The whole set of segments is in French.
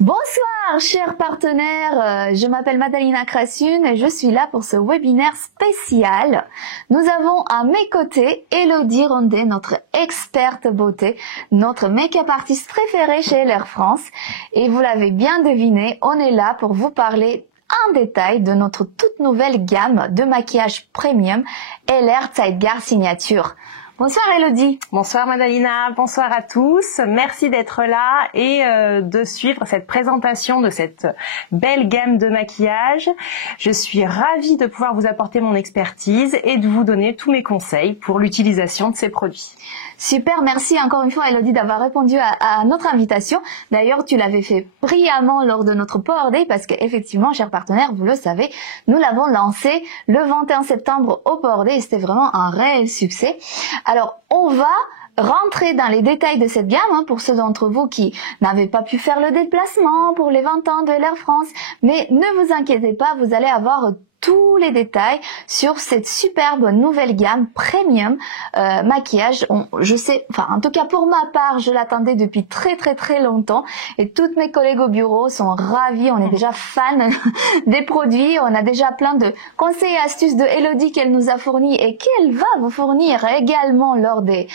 Bonsoir chers partenaires, je m'appelle Madalina Krassun et je suis là pour ce webinaire spécial. Nous avons à mes côtés Elodie Rondet, notre experte beauté, notre make-up artiste préférée chez LR France. Et vous l'avez bien deviné, on est là pour vous parler en détail de notre toute nouvelle gamme de maquillage premium LR Zeitgear Signature. Bonsoir Elodie. Bonsoir Madalina, bonsoir à tous. Merci d'être là et de suivre cette présentation de cette belle gamme de maquillage. Je suis ravie de pouvoir vous apporter mon expertise et de vous donner tous mes conseils pour l'utilisation de ces produits. Super, merci encore une fois Elodie d'avoir répondu à notre invitation. D'ailleurs, tu l'avais fait brillamment lors de notre Power Day parce qu'effectivement, chers partenaires, vous le savez, nous l'avons lancé le 21 septembre au Power Day et c'était vraiment un réel succès. Alors, on va rentrer dans les détails de cette gamme pour ceux d'entre vous qui n'avaient pas pu faire le déplacement pour les 20 ans de LR France. Mais ne vous inquiétez pas, vous allez avoir tous les détails sur cette superbe nouvelle gamme premium maquillage. Je sais, enfin en tout cas pour ma part, je l'attendais depuis très longtemps et toutes mes collègues au bureau sont ravis. On est déjà fans des produits. On a déjà plein de conseils et astuces de Elodie qu'elle nous a fournis et qu'elle va vous fournir également lors des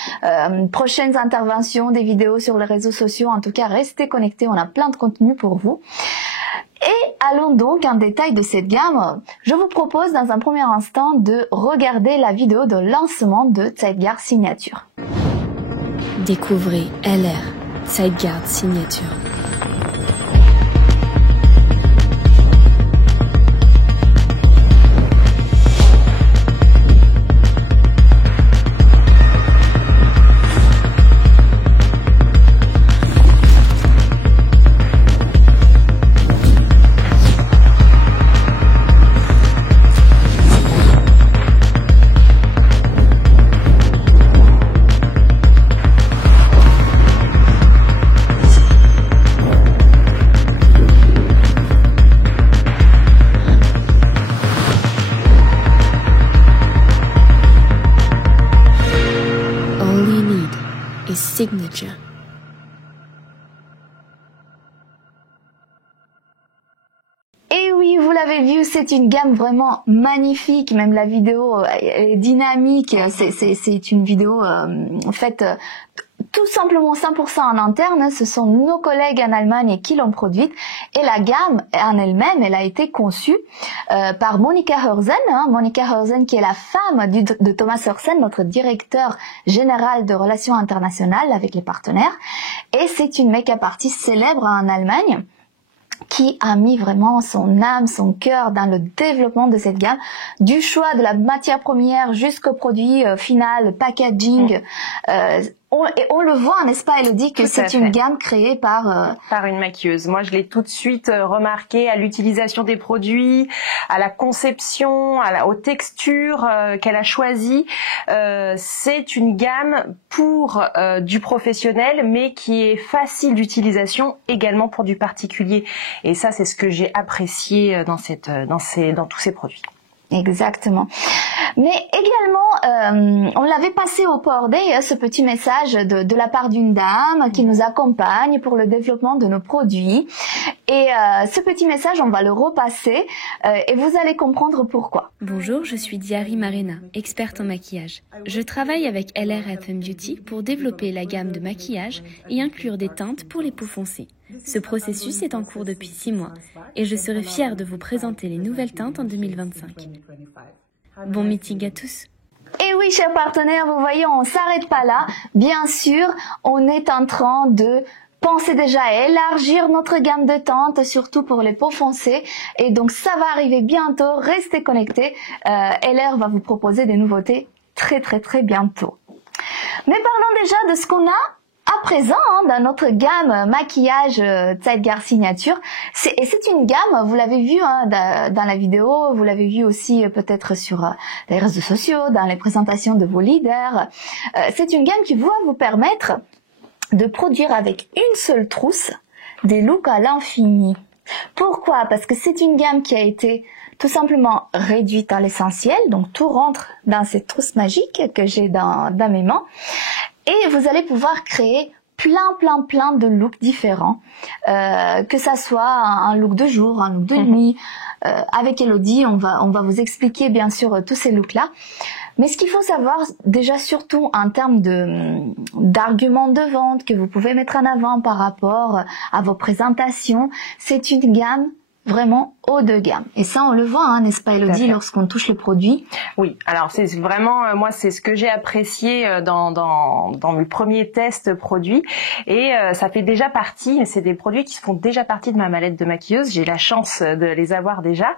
prochaines interventions, des vidéos sur les réseaux sociaux. En tout cas, restez connectés. On a plein de contenu pour vous. Et allons donc en détail de cette gamme. Je vous propose dans un premier instant de regarder la vidéo de lancement de Zeitgear Signature. Découvrez LR Zeitgear Signature. Signature. Et oui, vous l'avez vu, c'est une gamme vraiment magnifique. Même la vidéo est dynamique. C'est une vidéo faite tout simplement 100% en interne. Ce sont nos collègues en Allemagne qui l'ont produite. Et la gamme en elle-même, elle a été conçue par Monika Hörzen. Monika Hörzen qui est la femme de Thomas Hörzen, notre directeur général de relations internationales avec les partenaires. Et c'est une make-up artiste célèbre en Allemagne qui a mis vraiment son âme, son cœur dans le développement de cette gamme, du choix de la matière première jusqu'au produit final, packaging. On le voit, n'est-ce pas Elodie, que c'est une gamme créée par une maquilleuse. Moi, je l'ai tout de suite remarqué à l'utilisation des produits, à la conception, aux textures qu'elle a choisies. C'est une gamme pour du professionnel, mais qui est facile d'utilisation également pour du particulier. Et ça, c'est ce que j'ai apprécié dans tous ces produits. Exactement. Mais également, on l'avait passé au Power Day, ce petit message de la part d'une dame qui nous accompagne pour le développement de nos produits. Et ce petit message, on va le repasser et vous allez comprendre pourquoi. Bonjour, je suis Diary Marina, experte en maquillage. Je travaille avec LR FM Beauty pour développer la gamme de maquillage et inclure des teintes pour les peaux foncées. Ce processus est en cours depuis 6 mois et je serai fière de vous présenter les nouvelles teintes en 2025. Bon meeting à tous. Et oui, chers partenaires, vous voyez, on s'arrête pas là. Bien sûr, on est en train de penser déjà à élargir notre gamme de teintes, surtout pour les peaux foncées. Et donc, ça va arriver bientôt. Restez connectés. LR va vous proposer des nouveautés très bientôt. Mais parlons déjà de ce qu'on a à présent dans notre gamme maquillage Zeitgear Signature. C'est une gamme, vous l'avez vu dans la vidéo, vous l'avez vu aussi peut-être sur les réseaux sociaux, dans les présentations de vos leaders. C'est une gamme qui va vous permettre de produire avec une seule trousse des looks à l'infini. Pourquoi? Parce que c'est une gamme qui a été tout simplement réduite à l'essentiel, donc tout rentre dans cette trousse magique que j'ai dans mes mains. Et vous allez pouvoir créer plein de looks différents, que ça soit un look de jour, un look de nuit. Avec Elodie, on va vous expliquer bien sûr tous ces looks là. Mais ce qu'il faut savoir déjà surtout en termes d'arguments de vente que vous pouvez mettre en avant par rapport à vos présentations, c'est une gamme vraiment haut de gamme. Et ça, on le voit, hein, n'est-ce pas, Elodie, lorsqu'on touche le produit? Oui. Alors, c'est vraiment, moi, c'est ce que j'ai apprécié dans le premier test produit. Et ça fait déjà partie, c'est des produits qui font déjà partie de ma mallette de maquilleuse. J'ai la chance de les avoir déjà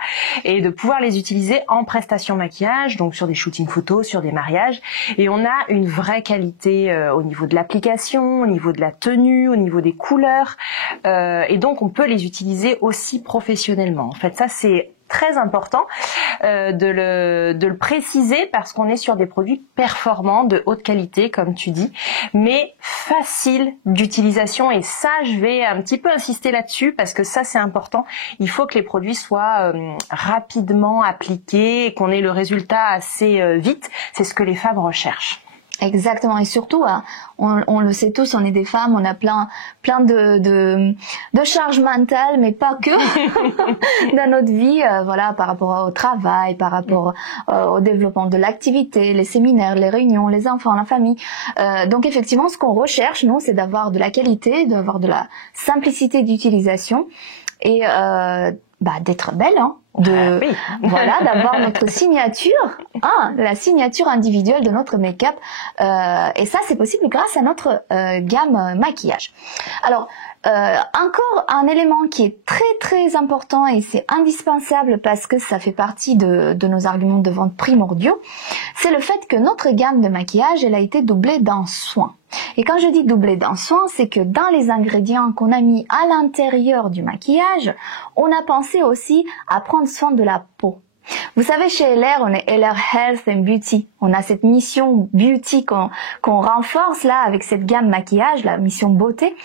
et de pouvoir les utiliser en prestation maquillage, donc sur des shootings photos, sur des mariages. Et on a une vraie qualité au niveau de l'application, au niveau de la tenue, au niveau des couleurs. Et donc, on peut les utiliser aussi professionnellement. En fait, ça c'est très important de le préciser parce qu'on est sur des produits performants, de haute qualité, comme tu dis, mais facile d'utilisation. Et ça, je vais un petit peu insister là-dessus parce que ça c'est important. Il faut que les produits soient rapidement appliqués et qu'on ait le résultat assez vite. C'est ce que les femmes recherchent. Exactement, et surtout, on le sait tous, on est des femmes, on a plein de charges mentales, mais pas que dans notre vie, voilà, par rapport au travail, par rapport au développement de l'activité, les séminaires, les réunions, les enfants, la famille. Donc effectivement, ce qu'on recherche, nous, c'est d'avoir de la qualité, d'avoir de la simplicité d'utilisation et d'être belle, hein. Voilà, d'avoir notre signature, la signature individuelle de notre make-up, et ça c'est possible grâce à notre gamme maquillage. Alors encore un élément qui est très important et c'est indispensable parce que ça fait partie de nos arguments de vente primordiaux, c'est le fait que notre gamme de maquillage, elle a été doublée d'un soin. Et quand je dis doublée d'un soin, c'est que dans les ingrédients qu'on a mis à l'intérieur du maquillage, on a pensé aussi à prendre soin de la peau. Vous savez, chez LR, on est LR Health and Beauty. On a cette mission beauty qu'on renforce là avec cette gamme maquillage, la mission beauté.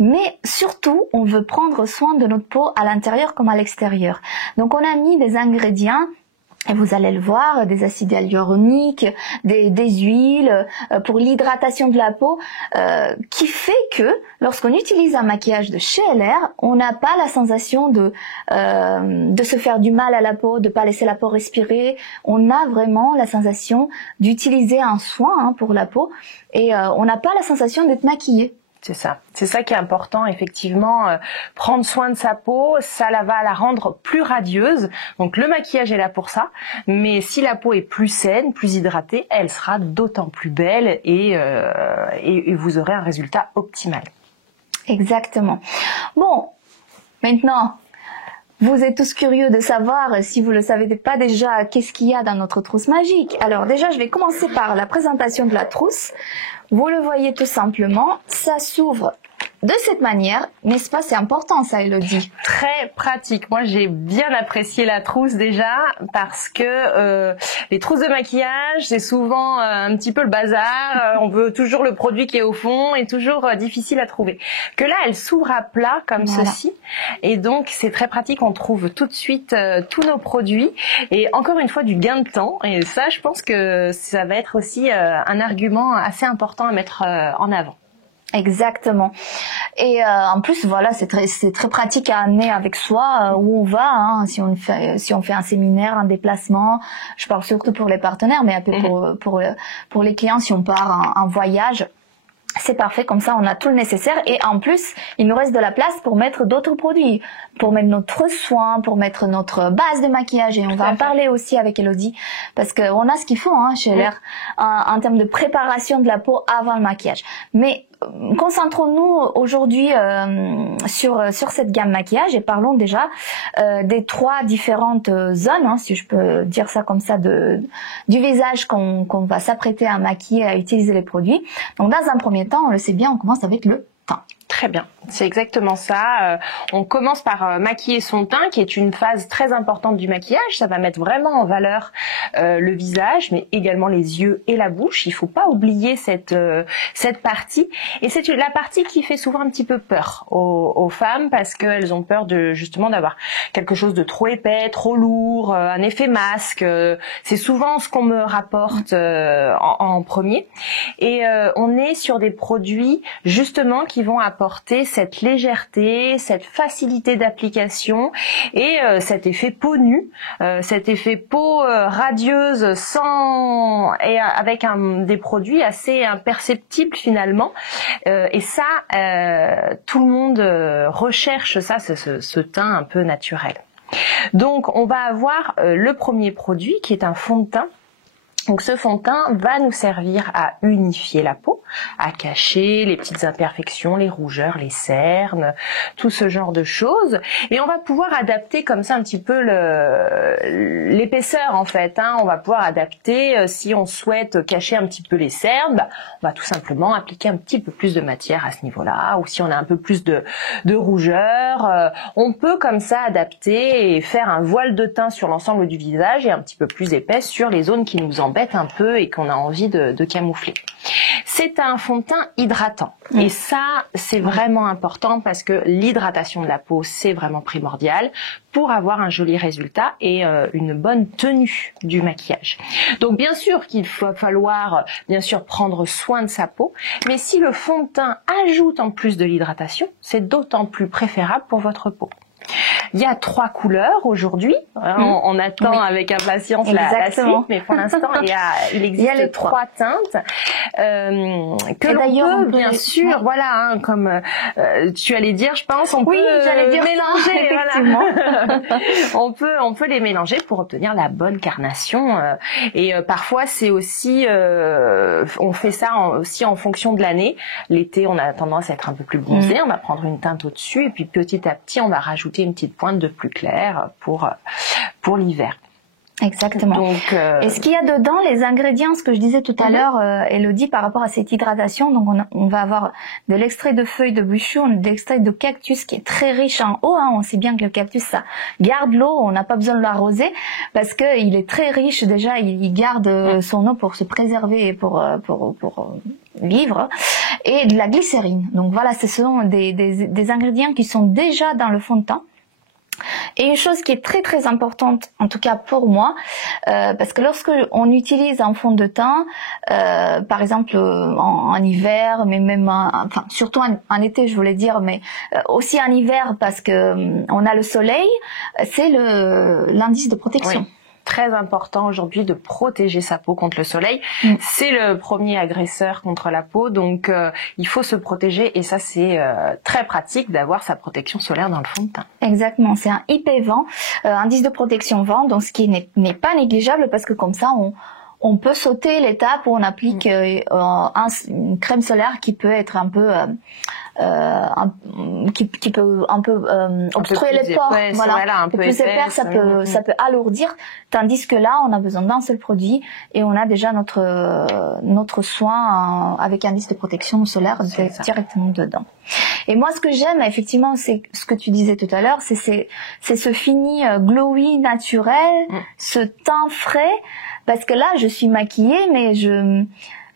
Mais surtout, on veut prendre soin de notre peau à l'intérieur comme à l'extérieur. Donc, on a mis des ingrédients. Et vous allez le voir, des acides hyaluroniques, des huiles pour l'hydratation de la peau, qui fait que lorsqu'on utilise un maquillage de chez LR, on n'a pas la sensation de se faire du mal à la peau, de pas laisser la peau respirer. On a vraiment la sensation d'utiliser un soin pour la peau et on n'a pas la sensation d'être maquillé. C'est ça qui est important, effectivement, prendre soin de sa peau, ça va la rendre plus radieuse, donc le maquillage est là pour ça, mais si la peau est plus saine, plus hydratée, elle sera d'autant plus belle et vous aurez un résultat optimal. Exactement. Bon, maintenant, vous êtes tous curieux de savoir, si vous ne le savez pas déjà, qu'est-ce qu'il y a dans notre trousse magique. Alors déjà, je vais commencer par la présentation de la trousse. Vous le voyez tout simplement, ça s'ouvre de cette manière, n'est-ce pas? C'est important ça, Elodie. Très pratique. Moi, j'ai bien apprécié la trousse déjà parce que les trousses de maquillage, c'est souvent un petit peu le bazar. On veut toujours le produit qui est au fond et toujours difficile à trouver. Que là, elle s'ouvre à plat comme ceci. Et donc, c'est très pratique. On trouve tout de suite tous nos produits. Et encore une fois, du gain de temps. Et ça, je pense que ça va être aussi un argument assez important à mettre en avant. Exactement. Et en plus, voilà, c'est très pratique à amener avec soi où on va. Hein, si on fait un séminaire, un déplacement, je parle surtout pour les partenaires, mais un peu pour les clients, si on part en voyage. C'est parfait, comme ça on a tout le nécessaire et en plus il nous reste de la place pour mettre d'autres produits, pour mettre notre soin, pour mettre notre base de maquillage et on va en parler aussi avec Elodie parce qu'on a ce qu'il faut chez LR en termes de préparation de la peau avant le maquillage. Mais concentrons-nous aujourd'hui sur cette gamme maquillage et parlons déjà des 3 différentes zones, si je peux dire ça comme ça, du visage qu'on va s'apprêter à maquiller, à utiliser les produits. Donc dans un premier temps, on le sait bien, on commence avec le teint. Très bien. C'est exactement ça. On commence par maquiller son teint, qui est une phase très importante du maquillage. Ça va mettre vraiment en valeur le visage, mais également les yeux et la bouche. Il faut pas oublier cette partie. Et c'est la partie qui fait souvent un petit peu peur aux femmes, parce qu'elles ont peur justement d'avoir quelque chose de trop épais, trop lourd, un effet masque. C'est souvent ce qu'on me rapporte en premier. Et on est sur des produits justement qui vont apporter cette légèreté, cette facilité d'application et cet effet peau nue, cet effet peau radieuse et avec des produits assez imperceptibles finalement. Et ça, tout le monde recherche ça, ce teint un peu naturel. Donc on va avoir le premier produit qui est un fond de teint. Donc ce fond de teint va nous servir à unifier la peau, à cacher les petites imperfections, les rougeurs, les cernes, tout ce genre de choses. Et on va pouvoir adapter comme ça un petit peu l'épaisseur en fait. On va pouvoir adapter si on souhaite cacher un petit peu les cernes, on va tout simplement appliquer un petit peu plus de matière à ce niveau-là. Ou si on a un peu plus de rougeur, on peut comme ça adapter et faire un voile de teint sur l'ensemble du visage et un petit peu plus épais sur les zones qui nous embête un peu et qu'on a envie de camoufler. C'est un fond de teint hydratant. Et ça, c'est vraiment important parce que l'hydratation de la peau, c'est vraiment primordial pour avoir un joli résultat et une bonne tenue du maquillage. Donc bien sûr qu'il va falloir bien sûr prendre soin de sa peau, mais si le fond de teint ajoute en plus de l'hydratation, c'est d'autant plus préférable pour votre peau. Il y a 3 couleurs aujourd'hui. On attend avec impatience la suite, mais pour l'instant, il existe les 3 teintes que l'on peut bien sûr, voilà, comme tu allais dire, je pense, on peut mélanger, voilà. on peut les mélanger pour obtenir la bonne carnation. Et parfois, c'est aussi, on fait ça aussi en fonction de l'année. L'été, on a tendance à être un peu plus bronzé. On va prendre une teinte au-dessus et puis petit à petit, on va rajouter une petite pointe de plus clair pour l'hiver. Exactement. Donc, et ce qu'il y a dedans, les ingrédients, ce que je disais tout à l'heure, Elodie, par rapport à cette hydratation, donc on va avoir de l'extrait de feuilles de buchou, de l'extrait de cactus qui est très riche en eau. On sait bien que le cactus, ça garde l'eau, on n'a pas besoin de l'arroser parce que il est très riche. Déjà, il garde son eau pour se préserver et pour vivre. Et de la glycérine. Donc voilà, ce sont des ingrédients qui sont déjà dans le fond de teint. Et une chose qui est très très importante, en tout cas pour moi, parce que lorsque on utilise un fond de teint, par exemple en hiver, mais même enfin surtout en été, je voulais dire, mais aussi en hiver parce que on a le soleil, c'est l'indice de protection. Oui. Très important aujourd'hui de protéger sa peau contre le soleil. C'est le premier agresseur contre la peau, donc il faut se protéger et ça c'est très pratique d'avoir sa protection solaire dans le fond de teint. Exactement, c'est un IP20, indice de protection vent, donc ce qui n'est pas négligeable parce que comme ça on peut sauter l'étape où on applique une crème solaire qui peut être un peu qui peut un peu obstruer les pores, voilà, un peu plus épais, ça peut alourdir, tandis que là on a besoin d'un seul produit et on a déjà notre soin avec un indice de protection solaire directement dedans. Et moi ce que j'aime effectivement, c'est ce que tu disais tout à l'heure, c'est ce fini glowy naturel, ce teint frais, parce que là je suis maquillée mais je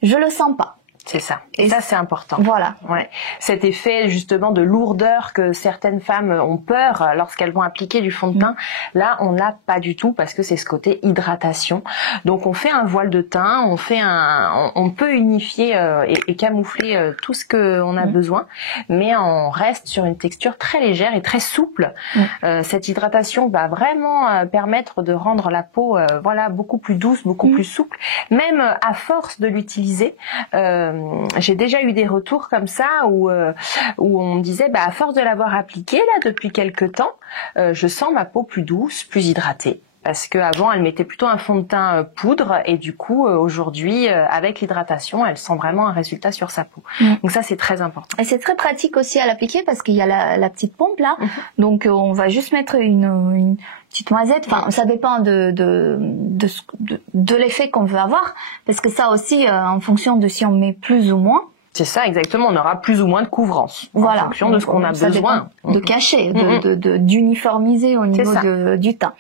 le sens pas. C'est ça. Et ça, c'est important. Voilà. Ouais. Cet effet, justement, de lourdeur que certaines femmes ont peur lorsqu'elles vont appliquer du fond de teint. Là, on l'a pas du tout parce que c'est ce côté hydratation. Donc, on fait un voile de teint, on peut unifier et camoufler tout ce qu'on a besoin, mais on reste sur une texture très légère et très souple. Cette hydratation va vraiment permettre de rendre la peau, beaucoup plus douce, beaucoup plus souple. Même à force de l'utiliser, j'ai déjà eu des retours comme ça où on me disait à force de l'avoir appliqué là depuis quelques temps, je sens ma peau plus douce, plus hydratée. Parce qu'avant, elle mettait plutôt un fond de teint poudre et du coup, aujourd'hui, avec l'hydratation, elle sent vraiment un résultat sur sa peau. Donc ça, c'est très important. Et c'est très pratique aussi à l'appliquer parce qu'il y a la petite pompe là. Donc on va juste mettre une petite noisette. Enfin, ça dépend de l'effet qu'on veut avoir. Parce que ça aussi, en fonction de si on met plus ou moins. C'est ça, exactement. On aura plus ou moins de couvrance en fonction de ce qu'on a besoin. De cacher, d'uniformiser au niveau du teint.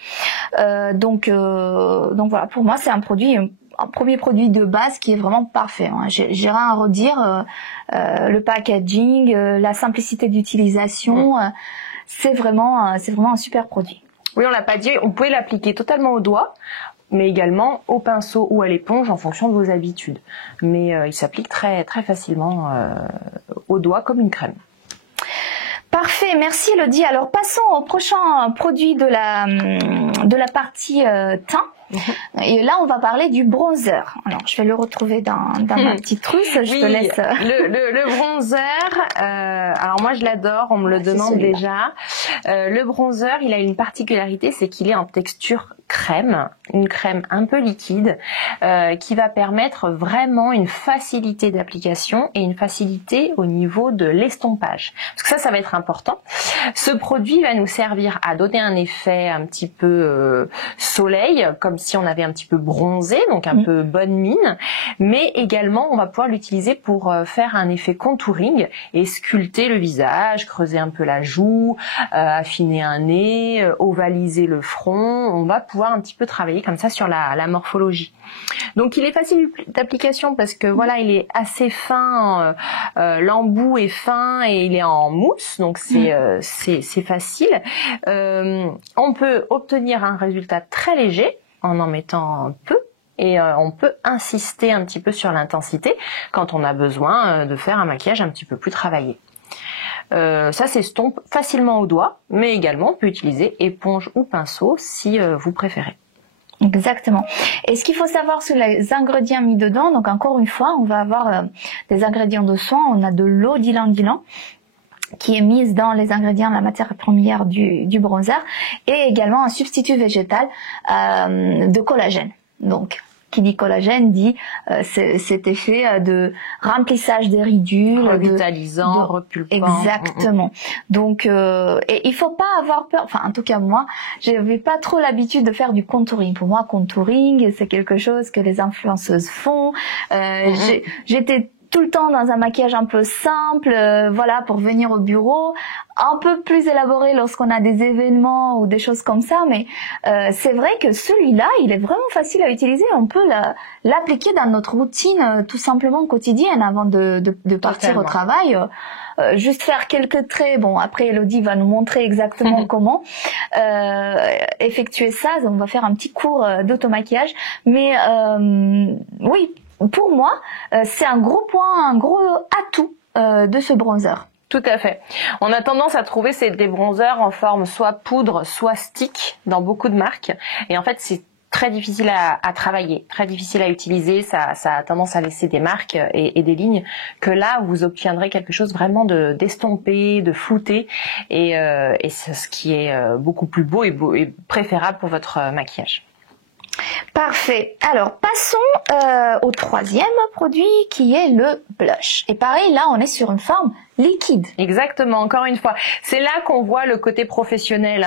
Donc voilà, pour moi, c'est un premier produit de base qui est vraiment parfait. J'ai rien à redire. Le packaging, la simplicité d'utilisation, c'est vraiment un super produit. Oui, on l'a pas dit. On pouvait l'appliquer totalement au doigt, mais également au pinceau ou à l'éponge en fonction de vos habitudes. Mais il s'applique très très facilement au doigt comme une crème. Parfait, merci Elodie. Alors passons au prochain produit de la partie teint. Et là, on va parler du bronzer. Alors, je vais le retrouver dans ma petite trousse. Je te laisse. Le bronzer. Alors moi, je l'adore. On me le demande déjà. Le bronzer, il a une particularité, c'est qu'il est en texture crème, une crème un peu liquide, qui va permettre vraiment une facilité d'application et une facilité au niveau de l'estompage. Parce que ça va être important. Ce produit va nous servir à donner un effet un petit peu soleil, comme si on avait un petit peu bronzé, donc un peu bonne mine, mais également on va pouvoir l'utiliser pour faire un effet contouring et sculpter le visage, creuser un peu la joue, affiner un nez, ovaliser le front. On va pouvoir un petit peu travailler comme ça sur la morphologie. Donc il est facile d'application parce que voilà, il est assez fin, l'embout est fin et il est en mousse, donc c'est facile. On peut obtenir un résultat très léger en mettant peu, et on peut insister un petit peu sur l'intensité quand on a besoin de faire un maquillage un petit peu plus travaillé. Ça s'estompe facilement au doigt, mais également on peut utiliser éponge ou pinceau si vous préférez. Exactement. Et ce qu'il faut savoir sur les ingrédients mis dedans, donc encore une fois, on va avoir des ingrédients de soin. On a de l'eau d'ylang-ylang qui est mise dans les ingrédients, la matière première du bronzer, et également un substitut végétal de collagène. Donc, qui dit collagène dit cet effet de remplissage des ridules, revitalisant, repulpant. Exactement. Donc, et il faut pas avoir peur. Enfin, en tout cas moi, j'avais pas trop l'habitude de faire du contouring. Pour moi, contouring, c'est quelque chose que les influenceuses font. J'étais tout le temps dans un maquillage un peu simple, voilà, pour venir au bureau, un peu plus élaboré lorsqu'on a des événements ou des choses comme ça, mais c'est vrai que celui-là, il est vraiment facile à utiliser. On peut l'appliquer dans notre routine tout simplement quotidienne avant de partir au travail. Juste faire quelques traits. Bon, après Elodie va nous montrer exactement comment effectuer ça. On va faire un petit cours d'automaquillage, mais oui. Pour moi, c'est un gros point, un gros atout de ce bronzer. Tout à fait. On a tendance à trouver des bronzers en forme soit poudre, soit stick dans beaucoup de marques. Et en fait, c'est très difficile à travailler, très difficile à utiliser. Ça a tendance à laisser des marques et des lignes. Que là, vous obtiendrez quelque chose vraiment d'estompé, de flouté. Et c'est ce qui est beaucoup plus beau et préférable pour votre maquillage. Parfait. Alors, passons au troisième produit qui est le blush. Et pareil, là, on est sur une forme liquide. Exactement, encore une fois. C'est là qu'on voit le côté professionnel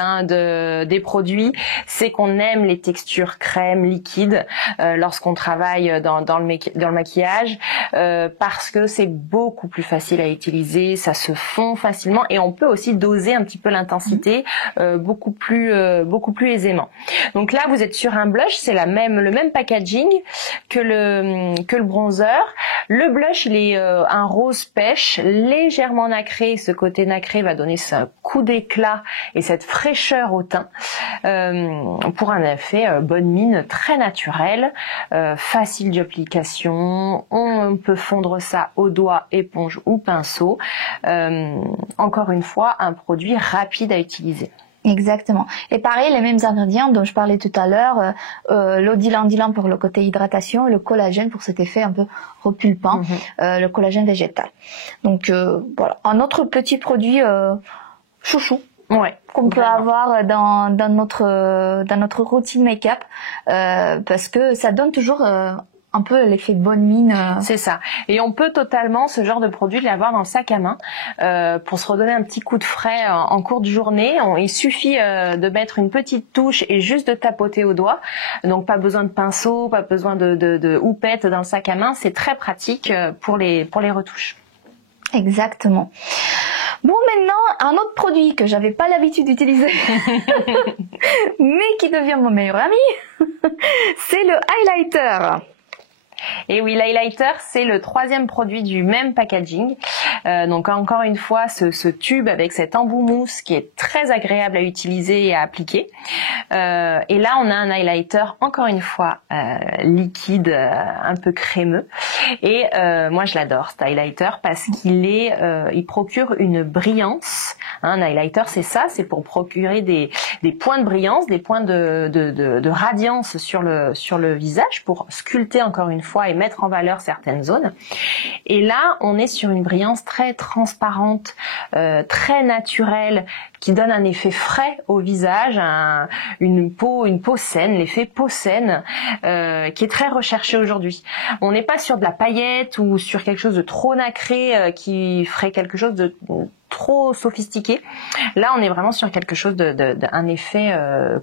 des produits. C'est qu'on aime les textures crème, liquides lorsqu'on travaille dans le maquillage parce que c'est beaucoup plus facile à utiliser, ça se fond facilement et on peut aussi doser un petit peu l'intensité beaucoup plus aisément. Donc là, vous êtes sur un blush, c'est le même packaging que le bronzer. Le blush, il est un rose pêche, légèrement nacré. Ce côté nacré va donner ce coup d'éclat et cette fraîcheur au teint pour un effet bonne mine très naturel, facile d'application. On peut fondre ça au doigt, éponge ou pinceau. Encore une fois, un produit rapide à utiliser. Exactement. Et pareil, les mêmes ingrédients dont je parlais tout à l'heure, l'eau d'ylang-ylang pour le côté hydratation et le collagène pour cet effet un peu repulpant, le collagène végétal. Donc voilà, un autre petit produit chouchou. Ouais, qu'on peut avoir dans notre routine make-up parce que ça donne toujours un peu l'effet bonne mine. C'est ça. Et on peut totalement ce genre de produit l'avoir dans le sac à main pour se redonner un petit coup de frais en cours de journée. Il suffit de mettre une petite touche et juste de tapoter au doigt. Donc pas besoin de pinceau, pas besoin de houppette dans le sac à main. C'est très pratique pour les retouches. Exactement. Bon, maintenant, un autre produit que j'avais pas l'habitude d'utiliser, mais qui devient mon meilleur ami, c'est le highlighter. Et oui, l'highlighter, c'est le 3e produit du même packaging. Donc encore une fois, ce tube avec cet embout mousse qui est très agréable à utiliser et à appliquer. Et là, on a un highlighter, encore une fois, liquide, un peu crémeux. Et moi, je l'adore, cet highlighter, parce il procure une brillance. Un highlighter, c'est ça, c'est pour procurer des points de brillance, des points de radiance sur le visage, pour sculpter encore une fois et mettre en valeur certaines zones. Et là, on est sur une brillance très transparente, très naturelle, qui donne un effet frais au visage, une peau saine, l'effet peau saine, qui est très recherché aujourd'hui. On n'est pas sur de la paillette ou sur quelque chose de trop nacré qui ferait quelque chose de trop sophistiqué. Là, on est vraiment sur quelque chose d'un effet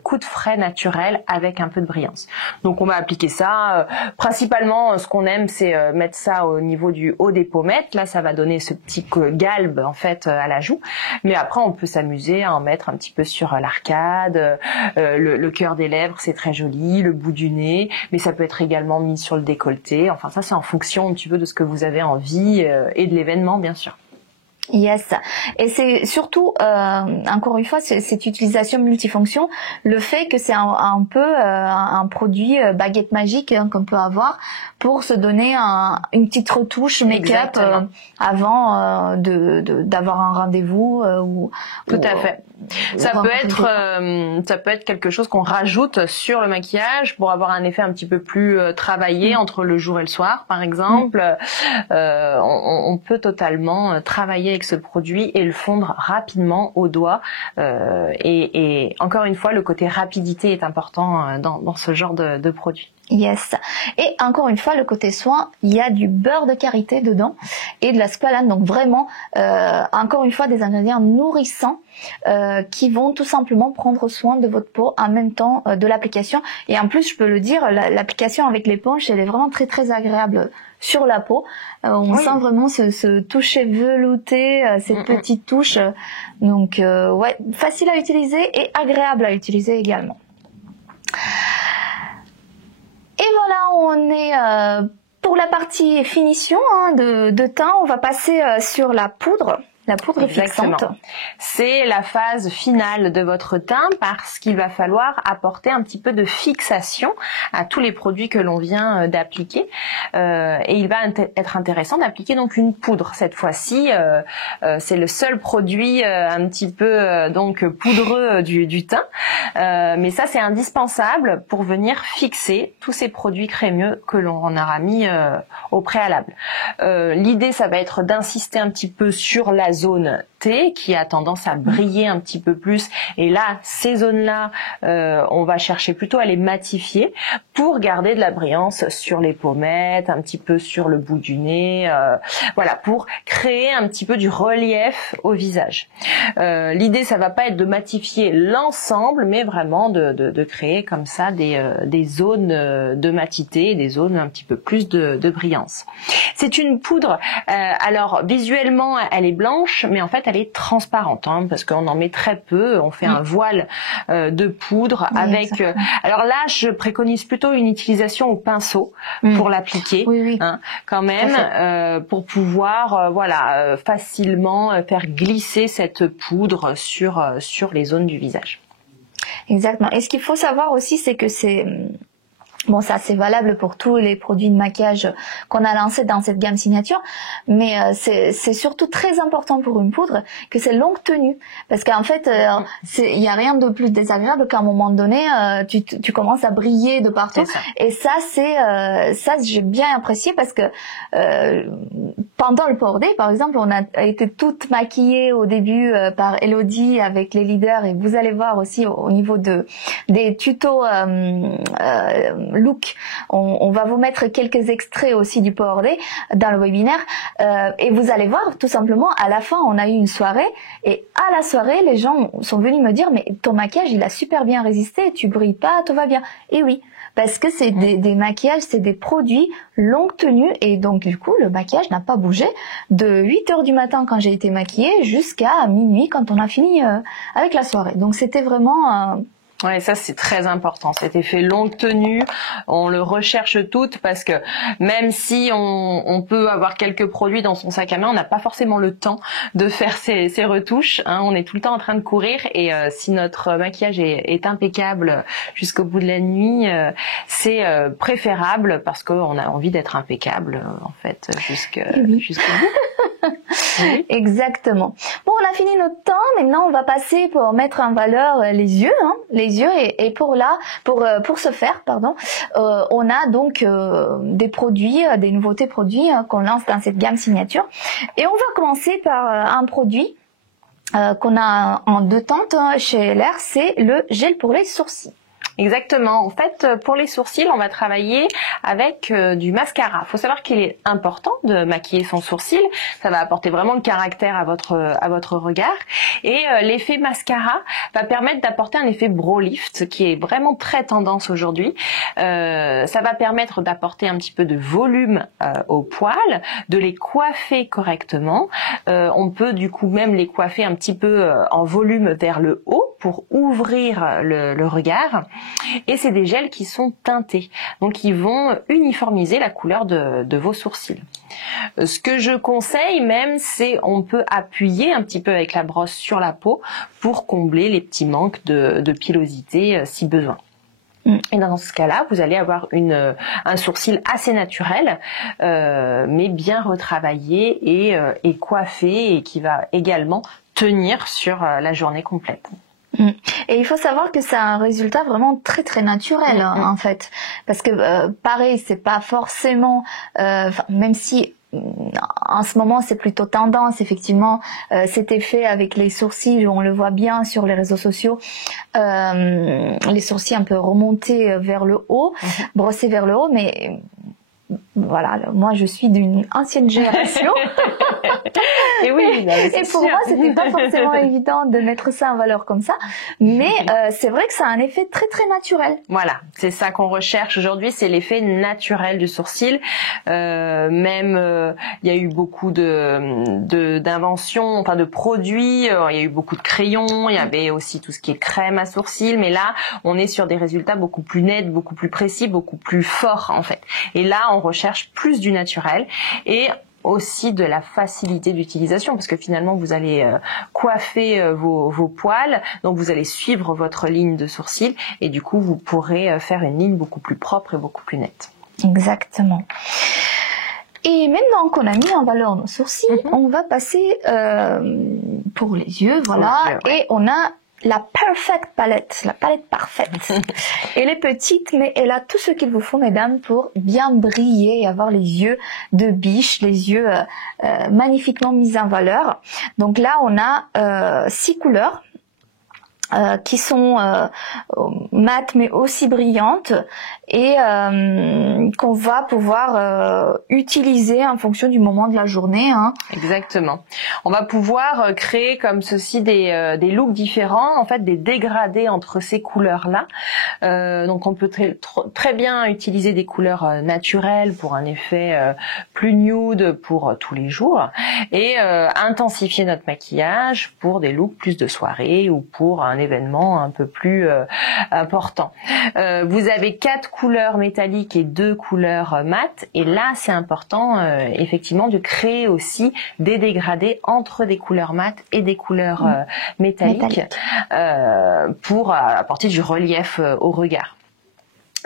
coup de frais naturel avec un peu de brillance. Donc, on va appliquer ça. Principalement, ce qu'on aime, c'est mettre ça au niveau du haut des pommettes. Là, ça va donner ce petit galbe en fait à la joue. Mais après, on peut s'amuser à en mettre un petit peu sur l'arcade, le cœur des lèvres, c'est très joli, le bout du nez. Mais ça peut être également mis sur le décolleté. Enfin, ça, c'est en fonction un petit peu de ce que vous avez envie et de l'événement, bien sûr. Yes, et c'est surtout encore une fois cette utilisation multifonction, le fait que c'est un peu un produit baguette magique qu'on peut avoir pour se donner une petite retouche make-up avant d'avoir un rendez-vous tout à fait. Ça peut être quelque chose qu'on rajoute sur le maquillage pour avoir un effet un petit peu plus travaillé entre le jour et le soir, par exemple. On peut totalement travailler avec ce produit et le fondre rapidement au doigt. Et encore une fois, le côté rapidité est important dans ce genre de produit. Yes. Et encore une fois, le côté soin, il y a du beurre de karité dedans et de la squalane. Donc vraiment, encore une fois, des ingrédients nourrissants qui vont tout simplement prendre soin de votre peau en même temps de l'application. Et en plus, je peux le dire, l'application avec l'éponge, elle est vraiment très très agréable sur la peau. On sent vraiment ce toucher velouté, cette petite touche. Donc ouais, facile à utiliser et agréable à utiliser également. Et voilà, on est pour la partie finition de teint. On va passer sur la poudre. La poudre fixante. C'est la phase finale de votre teint parce qu'il va falloir apporter un petit peu de fixation à tous les produits que l'on vient d'appliquer. Et il va être intéressant d'appliquer donc une poudre. Cette fois-ci, c'est le seul produit un petit peu donc poudreux du teint. Mais ça, c'est indispensable pour venir fixer tous ces produits crémeux que l'on aura mis au préalable. L'idée, ça va être d'insister un petit peu sur la zone T qui a tendance à briller un petit peu plus, et là ces zones-là on va chercher plutôt à les matifier pour garder de la brillance sur les pommettes, un petit peu sur le bout du nez, voilà, pour créer un petit peu du relief au visage. L'idée, ça va pas être de matifier l'ensemble, mais vraiment de créer comme ça des zones de matité, des zones un petit peu plus de brillance. C'est une poudre, alors visuellement elle est blanche, mais en fait elle est transparente, parce qu'on en met très peu. On fait un voile de poudre avec. Alors là, je préconise plutôt une utilisation au pinceau pour l'appliquer, quand même, pour pouvoir, facilement faire glisser cette poudre sur les zones du visage. Exactement. Et ce qu'il faut savoir aussi, c'est que bon, ça c'est valable pour tous les produits de maquillage qu'on a lancés dans cette gamme signature, mais c'est surtout très important pour une poudre que c'est longue tenue, parce qu'en fait il y a rien de plus désagréable qu'à un moment donné tu commences à briller de partout, et ça j'ai bien apprécié parce que pendant le Power Day, par exemple, on a été toutes maquillées au début par Elodie avec les leaders, et vous allez voir aussi au niveau des tutos look, on va vous mettre quelques extraits aussi du Power Day dans le webinaire, et vous allez voir tout simplement à la fin on a eu une soirée, et à la soirée les gens sont venus me dire mais ton maquillage il a super bien résisté, tu brilles pas, tout va bien. Et oui, parce que c'est des maquillages, c'est des produits longue tenue, et donc du coup le maquillage n'a pas bougé de 8h du matin quand j'ai été maquillée jusqu'à minuit quand on a fini avec la soirée. Donc c'était vraiment ouais, ça c'est très important, cet effet longue tenue, on le recherche toutes, parce que même si on peut avoir quelques produits dans son sac à main, on n'a pas forcément le temps de faire ces retouches, hein. On est tout le temps en train de courir, et si notre maquillage est impeccable jusqu'au bout de la nuit, c'est préférable, parce qu'on a envie d'être impeccable en fait jusqu'au bout. Oui. Exactement. Bon, on a fini notre temps. Maintenant, on va passer pour mettre en valeur les yeux, hein, les yeux. Et pour ce faire, on a donc des produits, des nouveautés produits qu'on lance dans cette gamme signature. Et on va commencer par un produit qu'on a en 2 teintes chez LR, c'est le gel pour les sourcils. Exactement. En fait, pour les sourcils, on va travailler avec du mascara. Il faut savoir qu'il est important de maquiller son sourcil. Ça va apporter vraiment le caractère à votre regard. Et l'effet mascara va permettre d'apporter un effet brow lift qui est vraiment très tendance aujourd'hui. Ça va permettre d'apporter un petit peu de volume aux poils, de les coiffer correctement. On peut du coup même les coiffer un petit peu en volume vers le haut pour ouvrir le regard. Et c'est des gels qui sont teintés, donc ils vont uniformiser la couleur de vos sourcils. Ce que je conseille même, c'est on peut appuyer un petit peu avec la brosse sur la peau pour combler les petits manques de pilosité si besoin. Et dans ce cas-là, vous allez avoir un sourcil assez naturel, mais bien retravaillé et coiffé, et qui va également tenir sur la journée complète. Et il faut savoir que c'est un résultat vraiment très très naturel en fait, parce que pareil, c'est pas forcément même si en ce moment c'est plutôt tendance effectivement, cet effet avec les sourcils, on le voit bien sur les réseaux sociaux, les sourcils un peu remontés vers le haut, brossés vers le haut, mais voilà, moi je suis d'une ancienne génération. Et oui, et pour moi c'était pas forcément évident de mettre ça en valeur comme ça, mais c'est vrai que ça a un effet très très naturel. Voilà, c'est ça qu'on recherche aujourd'hui, c'est l'effet naturel du sourcil. Même il y a eu beaucoup d'inventions, enfin de produits, il y a eu beaucoup de crayons, il y avait aussi tout ce qui est crème à sourcils, mais là on est sur des résultats beaucoup plus nets, beaucoup plus précis, beaucoup plus forts en fait. Et là on recherche plus du naturel et aussi de la facilité d'utilisation, parce que finalement vous allez coiffer vos poils, donc vous allez suivre votre ligne de sourcil, et du coup vous pourrez faire une ligne beaucoup plus propre et beaucoup plus nette. Exactement. Et maintenant qu'on a mis en valeur nos sourcils, on va passer pour les yeux, voilà, et on a la perfect palette, la palette parfaite. Elle est petite, mais elle a tout ce qu'il vous faut, mesdames, pour bien briller et avoir les yeux de biche, les yeux magnifiquement mis en valeur. Donc là, on a 6 couleurs. Qui sont mates mais aussi brillantes, et qu'on va pouvoir utiliser en fonction du moment de la journée. Exactement. On va pouvoir créer comme ceci des looks différents, en fait des dégradés entre ces couleurs-là. Donc on peut très bien utiliser des couleurs naturelles pour un effet plus nude pour tous les jours, et intensifier notre maquillage pour des looks plus de soirée ou pour un événement un peu plus important. Vous avez 4 couleurs métalliques et 2 couleurs mates, et là c'est important effectivement de créer aussi des dégradés entre des couleurs mates et des couleurs métalliques pour apporter du relief au regard.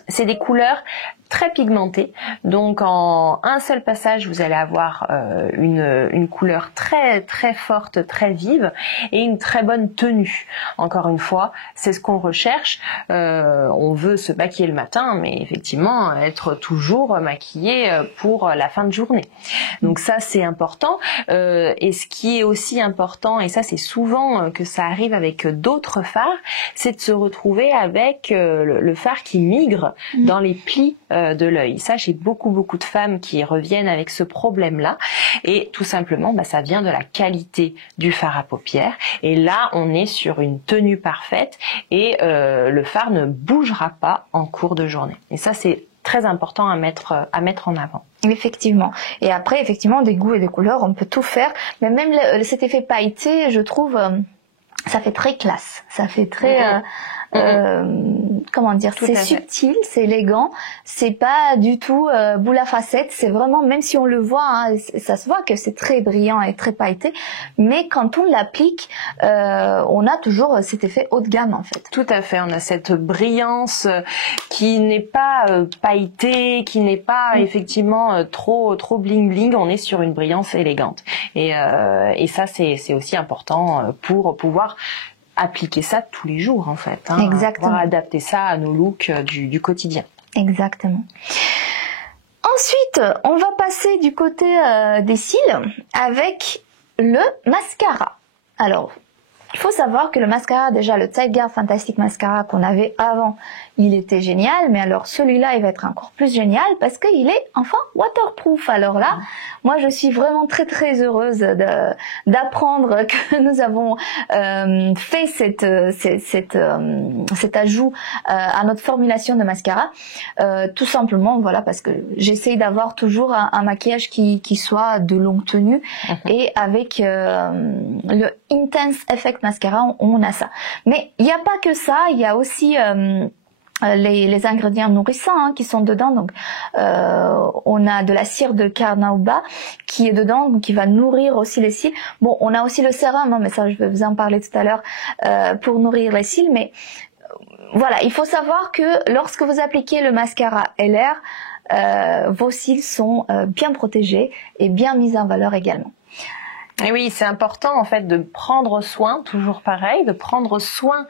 C'est des couleurs très pigmenté. Donc en un seul passage, vous allez avoir une couleur très très forte, très vive et une très bonne tenue. Encore une fois, c'est ce qu'on recherche. On veut se maquiller le matin, mais effectivement être toujours maquillé pour la fin de journée. Donc ça c'est important. Et ce qui est aussi important, et ça c'est souvent que ça arrive avec d'autres fards, c'est de se retrouver avec le fard qui migre dans les plis de l'œil. Ça, j'ai beaucoup de femmes qui reviennent avec ce problème-là, et tout simplement, ça vient de la qualité du fard à paupières. Et là, on est sur une tenue parfaite, et le fard ne bougera pas en cours de journée. Et ça, c'est très important à mettre en avant. Effectivement. Et après, effectivement, des goûts et des couleurs, on peut tout faire. Mais même cet effet pailleté, je trouve, ça fait très classe. Ça fait très... comment dire, c'est subtil, c'est élégant, c'est pas du tout boule à facettes, c'est vraiment, même si on le voit, hein, ça se voit que c'est très brillant et très pailleté, mais quand on l'applique, on a toujours cet effet haut de gamme en fait. Tout à fait, on a cette brillance qui n'est pas pailletée, qui n'est pas effectivement trop bling bling, on est sur une brillance élégante. Et ça c'est aussi important pour pouvoir appliquer ça tous les jours en fait. Exactement. Pouvoir adapter ça à nos looks du quotidien. Exactement. Ensuite, on va passer du côté des cils avec le mascara. Alors, il faut savoir que le mascara, déjà le Zeitgeist Fantastic Mascara qu'on avait avant, il était génial, mais alors celui-là, il va être encore plus génial parce qu'il est enfin waterproof. Alors là, moi je suis vraiment très très heureuse d'apprendre que nous avons fait cet ajout à notre formulation de mascara. Tout simplement, voilà, parce que j'essaye d'avoir toujours un maquillage qui soit de longue tenue et avec le Intense Effect Mascara, on a ça. Mais il n'y a pas que ça, il y a aussi les ingrédients nourrissants qui sont dedans. Donc on a de la cire de carnauba qui est dedans, donc qui va nourrir aussi les cils. Bon, on a aussi le sérum, mais ça je vais vous en parler tout à l'heure, pour nourrir les cils. Mais voilà, il faut savoir que lorsque vous appliquez le mascara LR, vos cils sont bien protégés et bien mis en valeur également. Et oui, c'est important en fait de prendre soin, toujours pareil, de prendre soin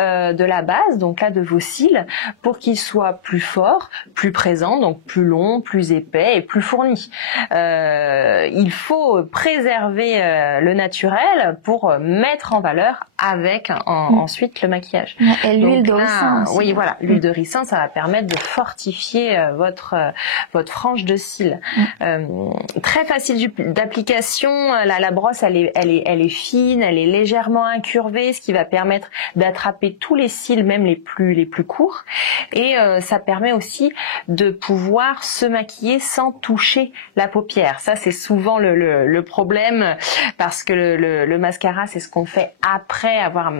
de la base, donc là de vos cils, pour qu'ils soient plus forts, plus présents, donc plus longs, plus épais et plus fournis. Il faut préserver le naturel pour mettre en valeur avec ensuite le maquillage. Et l'huile de ricin aussi. Oui, voilà, l'huile de ricin, ça va permettre de fortifier votre frange de cils. Très facile d'application, la brosse elle est fine, elle est légèrement incurvée, ce qui va permettre d'attraper tous les cils, même les plus courts, et ça permet aussi de pouvoir se maquiller sans toucher la paupière. Ça c'est souvent le problème, parce que le mascara c'est ce qu'on fait après avoir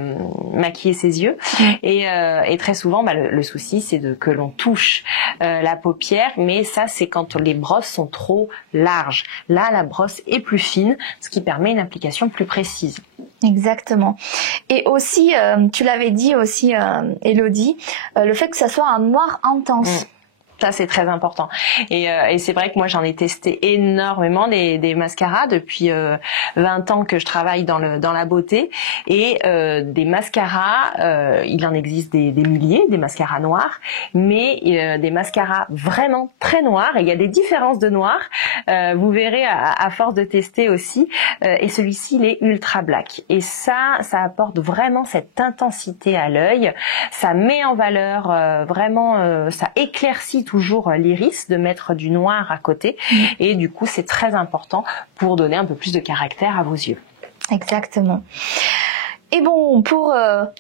maquillé ses yeux, et très souvent le souci c'est que l'on touche la paupière, mais ça c'est quand les brosses sont trop larges. Là la brosse est plus fine, ce qui permet une application plus précise. Exactement. Et aussi, tu l'avais dit aussi, Elodie, le fait que ça soit un noir intense. Ça c'est très important, et c'est vrai que moi j'en ai testé énormément des mascaras depuis 20 ans que je travaille dans la beauté, et des mascaras, il en existe des milliers, des mascaras noirs, mais des mascaras vraiment très noirs, et il y a des différences de noir, vous verrez à force de tester aussi, et celui-ci il est ultra black, et ça apporte vraiment cette intensité à l'œil, ça met en valeur vraiment, ça éclaircit toujours l'iris de mettre du noir à côté, et du coup c'est très important pour donner un peu plus de caractère à vos yeux. Exactement. Et bon, pour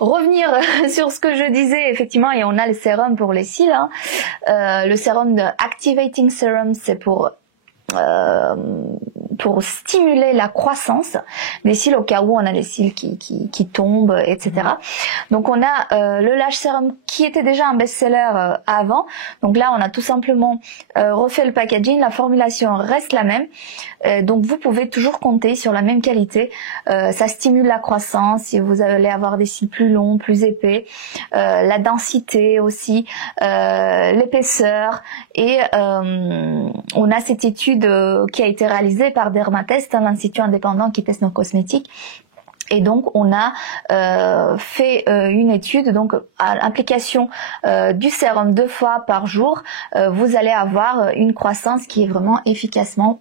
revenir sur ce que je disais, effectivement, et on a le sérum pour les cils, le sérum de Activating Serum, c'est pour pour stimuler la croissance des cils au cas où on a les cils qui tombent, etc. Donc on a le Lash Serum qui était déjà un best-seller avant. Donc là, on a tout simplement refait le packaging, la formulation reste la même. Donc vous pouvez toujours compter sur la même qualité. Ça stimule la croissance, si vous allez avoir des cils plus longs, plus épais, la densité aussi, l'épaisseur. Et on a cette étude qui a été réalisée par Dermatest, l'institut indépendant qui teste nos cosmétiques. Et donc on a fait une étude, donc à l'application du sérum 2 fois par jour, vous allez avoir une croissance qui est vraiment efficacement,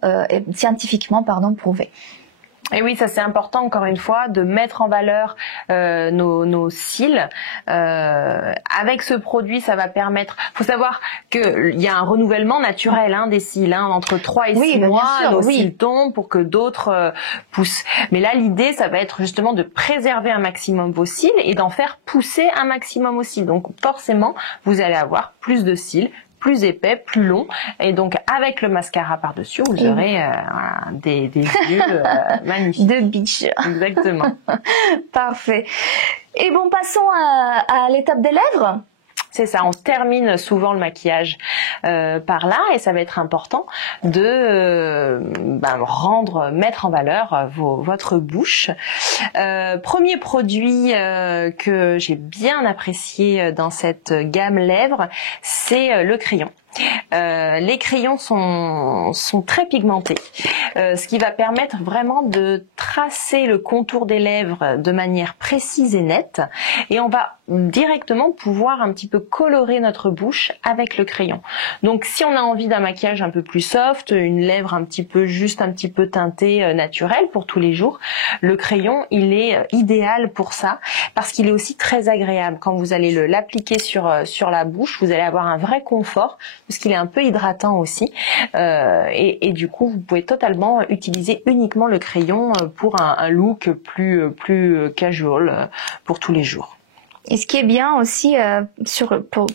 scientifiquement prouvée. Et oui, ça c'est important encore une fois de mettre en valeur nos cils. Avec ce produit, ça va permettre. Faut savoir que il y a un renouvellement naturel des cils. Entre 3 et 6 mois, nos cils tombent pour que d'autres poussent. Mais là, l'idée, ça va être justement de préserver un maximum vos cils et d'en faire pousser un maximum aussi. Donc forcément, vous allez avoir plus de cils, plus épais, plus long, et donc avec le mascara par-dessus, vous aurez des yeux magnifiques. De biche. Exactement. Parfait. Et bon, passons à l'étape des lèvres. C'est ça, on termine souvent le maquillage par là, et ça va être important de mettre en valeur votre bouche. Premier produit que j'ai bien apprécié dans cette gamme lèvres, c'est le crayon. Les crayons sont très pigmentés, ce qui va permettre vraiment de tracer le contour des lèvres de manière précise et nette, et on va directement pouvoir un petit peu colorer notre bouche avec le crayon. Donc si on a envie d'un maquillage un peu plus soft, une lèvre un petit peu teintée naturelle pour tous les jours, le crayon il est idéal pour ça, parce qu'il est aussi très agréable. Quand vous allez l'appliquer sur la bouche, vous allez avoir un vrai confort, parce qu'il est un peu hydratant aussi, et du coup vous pouvez totalement utiliser uniquement le crayon pour un look plus casual pour tous les jours. Et ce qui est bien aussi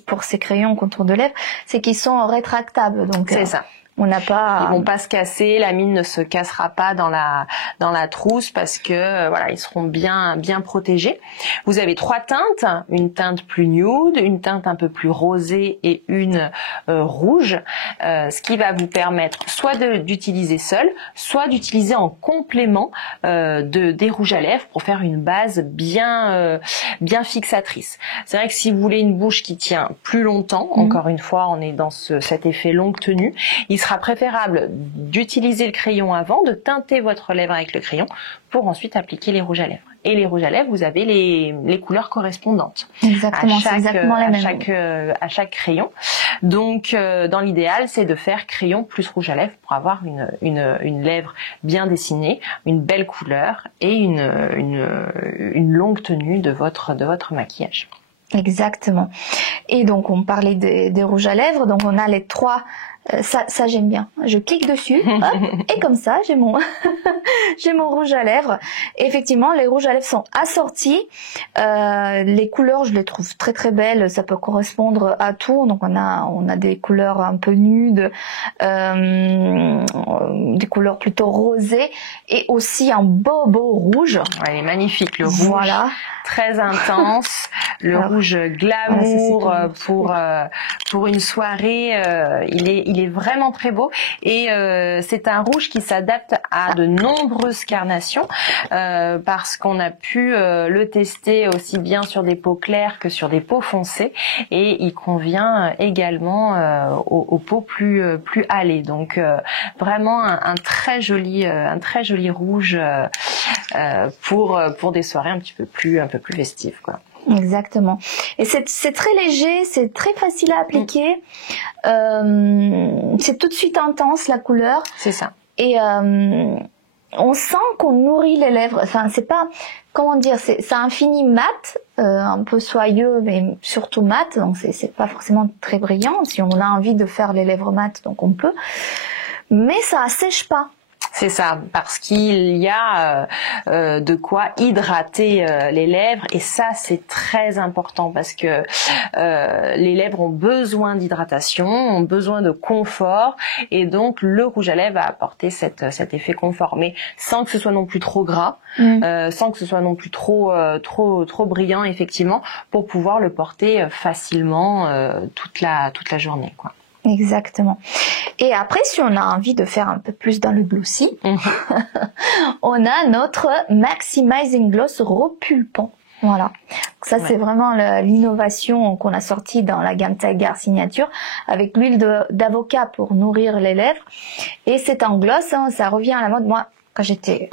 pour ces crayons contour de lèvres, c'est qu'ils sont rétractables. Donc c'est ça. On n'a pas. Ils vont pas se casser, la mine ne se cassera pas dans la trousse, parce que ils seront bien protégés. Vous avez 3 teintes, une teinte plus nude, une teinte un peu plus rosée et une rouge, ce qui va vous permettre soit d'utiliser seul, soit d'utiliser en complément des rouges à lèvres pour faire une base bien fixatrice. C'est vrai que si vous voulez une bouche qui tient plus longtemps, encore une fois, on est dans cet effet longue tenue, il sera préférable d'utiliser le crayon avant, de teinter votre lèvre avec le crayon pour ensuite appliquer les rouges à lèvres. Et les rouges à lèvres, vous avez les couleurs correspondandes. Exactement, c'est exactement la même. À chaque crayon. Donc, dans l'idéal, c'est de faire crayon plus rouge à lèvres pour avoir une lèvre bien dessinée, une belle couleur et une longue tenue de votre maquillage. Exactement. Et donc, on parlait des rouges à lèvres. Donc, on a les 3. Ça j'aime bien. Je clique dessus, hop, et comme ça j'ai mon j'ai mon rouge à lèvres. Et effectivement, les rouges à lèvres sont assortis. Les couleurs, je les trouve très très belles. Ça peut correspondre à tout. Donc on a des couleurs un peu nudes, des couleurs plutôt rosées, et aussi un beau rouge. Ouais, il est magnifique le rouge. Voilà. Très intense, le rouge glamour pour une soirée, il est vraiment très beau, et c'est un rouge qui s'adapte à de nombreuses carnations, parce qu'on a pu le tester aussi bien sur des peaux claires que sur des peaux foncées, et il convient également aux peaux plus hâlées. Donc vraiment un très joli rouge pour des soirées un peu plus festives, quoi. Exactement. Et c'est très léger, c'est très facile à appliquer. C'est tout de suite intense la couleur. C'est ça. Et on sent qu'on nourrit les lèvres. Enfin, c'est pas, comment dire, c'est un fini mat, un peu soyeux, mais surtout mat. Donc c'est pas forcément très brillant. Si on a envie de faire les lèvres mat, donc on peut. Mais ça assèche pas. C'est ça, parce qu'il y a de quoi hydrater les lèvres, et ça c'est très important parce que les lèvres ont besoin d'hydratation, ont besoin de confort, et donc le rouge à lèvres va apporter cet effet confort, mais sans que ce soit non plus trop gras, sans que ce soit non plus trop brillant, effectivement, pour pouvoir le porter facilement toute la journée, quoi. Exactement. Et après, si on a envie de faire un peu plus dans le glossy, on a notre Maximizing Gloss repulpant. Voilà. Ça, c'est vraiment l'innovation qu'on a sortie dans la gamme Tigard Signature avec l'huile d'avocat pour nourrir les lèvres. Et c'est en gloss, hein, ça revient à la mode. Moi, quand j'étais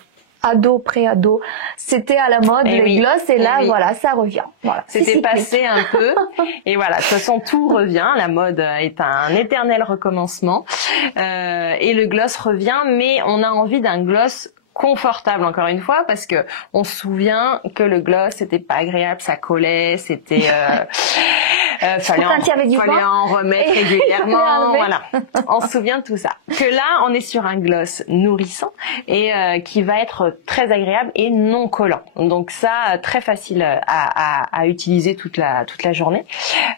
ado, pré-ado, c'était à la mode, les gloss, et là, voilà, ça revient. Voilà. C'était passé un peu, et voilà, de toute façon, tout revient, la mode est un éternel recommencement, et le gloss revient, mais on a envie d'un gloss confortable, encore une fois, parce que on se souvient que le gloss c'était pas agréable, ça collait, c'était fallait en remettre régulièrement, voilà. On se souvient de tout ça. Que là, on est sur un gloss nourrissant et qui va être très agréable et non collant. Donc ça, très facile à utiliser toute la journée.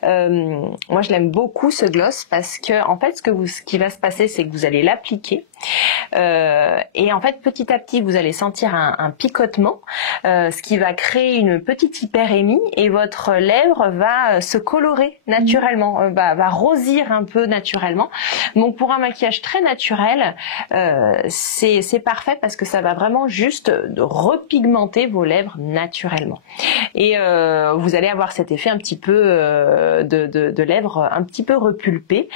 Moi, je l'aime beaucoup ce gloss parce que en fait, ce qui va se passer, c'est que vous allez l'appliquer. Et en fait, petit à petit, vous allez sentir un picotement, ce qui va créer une petite hyperémie, et votre lèvre va se colorer naturellement, va rosir un peu naturellement. Donc pour un maquillage très naturel, c'est parfait parce que ça va vraiment juste repigmenter vos lèvres naturellement. Et vous allez avoir cet effet un petit peu de lèvres un petit peu repulpées,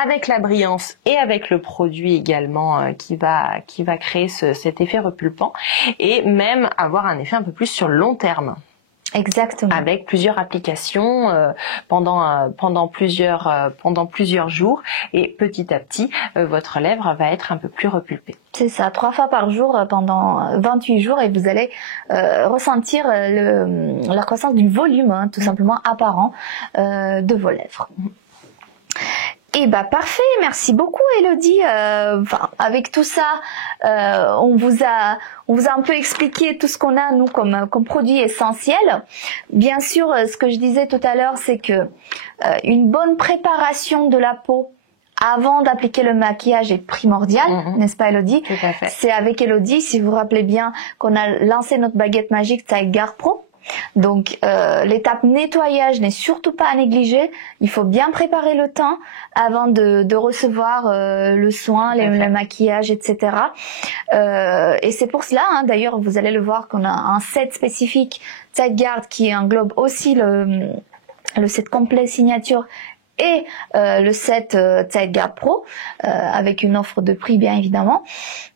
avec la brillance et avec le produit également qui va créer cet effet repulpant, et même avoir un effet un peu plus sur le long terme. Exactement. Avec plusieurs applications pendant plusieurs jours, et petit à petit votre lèvre va être un peu plus repulpée. C'est ça, 3 fois par jour pendant 28 jours, et vous allez ressentir la croissance du volume, hein, tout simplement apparent, de vos lèvres. Et parfait, merci beaucoup Elodie. Avec tout ça, on vous a un peu expliqué tout ce qu'on a nous comme produits essentiels. Bien sûr, ce que je disais tout à l'heure, c'est que une bonne préparation de la peau avant d'appliquer le maquillage est primordial, n'est-ce pas Elodie? Tout à fait. C'est avec Elodie, si vous vous rappelez bien, qu'on a lancé notre baguette magique Tigard Pro. Donc l'étape nettoyage n'est surtout pas à négliger. Il faut bien préparer le teint avant de recevoir le soin, le maquillage, etc. Et c'est pour cela, hein, d'ailleurs, vous allez le voir qu'on a un set spécifique Tigard qui englobe aussi le set complet signature et le set Tigard Pro avec une offre de prix bien évidemment.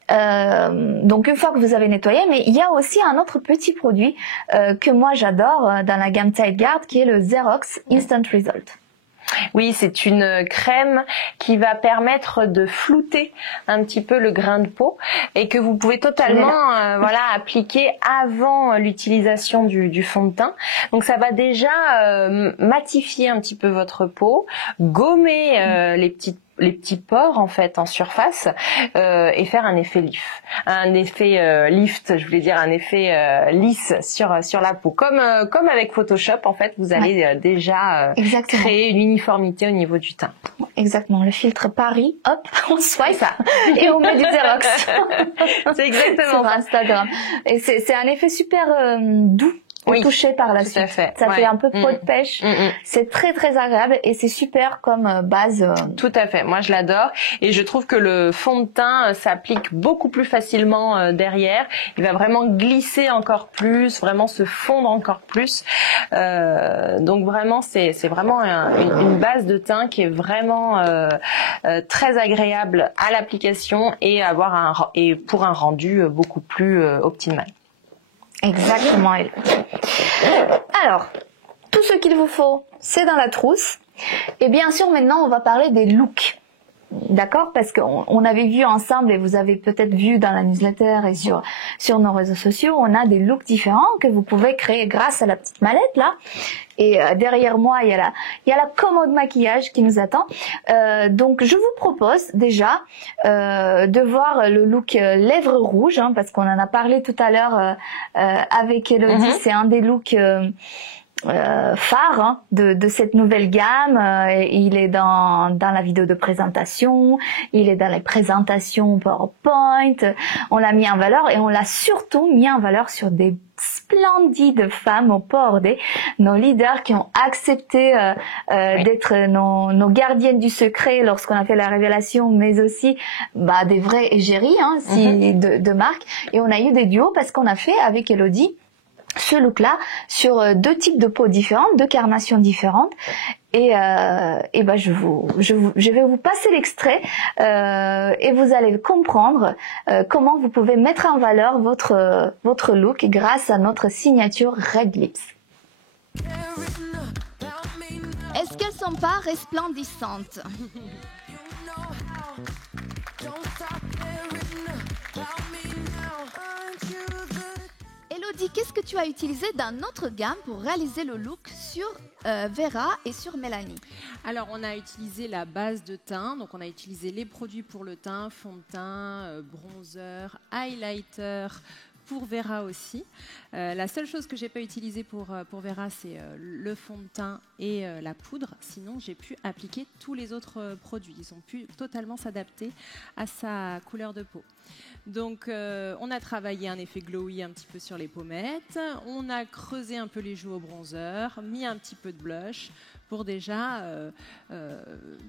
Donc une fois que vous avez nettoyé, mais il y a aussi un autre petit produit que moi j'adore dans la gamme Tigard, qui est le Xerox Instant Result. Oui, c'est une crème qui va permettre de flouter un petit peu le grain de peau, et que vous pouvez totalement appliquer avant l'utilisation du fond de teint. Donc ça va déjà matifier un petit peu votre peau, gommer les petits pores en fait en surface, et faire un effet lift, je voulais dire un effet lisse sur la peau, comme avec Photoshop en fait. Vous allez déjà créer une uniformité au niveau du teint. Exactement, le filtre Paris, hop, on swipe ça et on met du Xerox. C'est exactement sur Instagram. Et c'est un effet super doux. Touché par la suite. Ça fait un peu peau de pêche. C'est très très agréable et c'est super comme base. Tout à fait. Moi je l'adore, et je trouve que le fond de teint s'applique beaucoup plus facilement derrière. Il va vraiment glisser encore plus, vraiment se fondre encore plus. Donc vraiment c'est vraiment une base de teint qui est vraiment très agréable à l'application, et pour un rendu beaucoup plus optimal. Exactement. Alors, tout ce qu'il vous faut, c'est dans la trousse. Et bien sûr, maintenant, on va parler des looks. d'accord, parce qu'on avait vu ensemble, et vous avez peut-être vu dans la newsletter et sur nos réseaux sociaux, on a des looks différents que vous pouvez créer grâce à la petite mallette là. Et derrière moi, il y a la commode maquillage qui nous attend. Donc, je vous propose déjà de voir le look lèvres rouges, hein, parce qu'on en a parlé tout à l'heure avec Elodie. C'est un des looks phare, hein, de cette nouvelle gamme. Il est dans la vidéo de présentation, il est dans les présentations PowerPoint. On l'a mis en valeur et on l'a surtout mis en valeur sur des splendides femmes au port des nos leaders qui ont accepté d'être nos gardiennes du secret lorsqu'on a fait la révélation, mais aussi des vrais égéries, hein, de marque. Et on a eu des duos parce qu'on a fait avec Elodie ce look-là sur 2 types de peaux différentes, 2 carnations différentes. Et je vais vous passer l'extrait et vous allez comprendre comment vous pouvez mettre en valeur votre look grâce à notre signature Red Lips. Est-ce qu'elles sont pas resplendissantes? Elodie, qu'est-ce que tu as utilisé dans notre gamme pour réaliser le look sur Vera et sur Mélanie? Alors, on a utilisé la base de teint. Donc, on a utilisé les produits pour le teint, fond de teint, bronzer, highlighter, pour Vera aussi. La seule chose que j'ai pas utilisée pour Vera, c'est le fond de teint et la poudre. Sinon, j'ai pu appliquer tous les autres produits. Ils ont pu totalement s'adapter à sa couleur de peau. Donc, on a travaillé un effet glowy un petit peu sur les pommettes. On a creusé un peu les joues au bronzer, mis un petit peu de blush pour déjà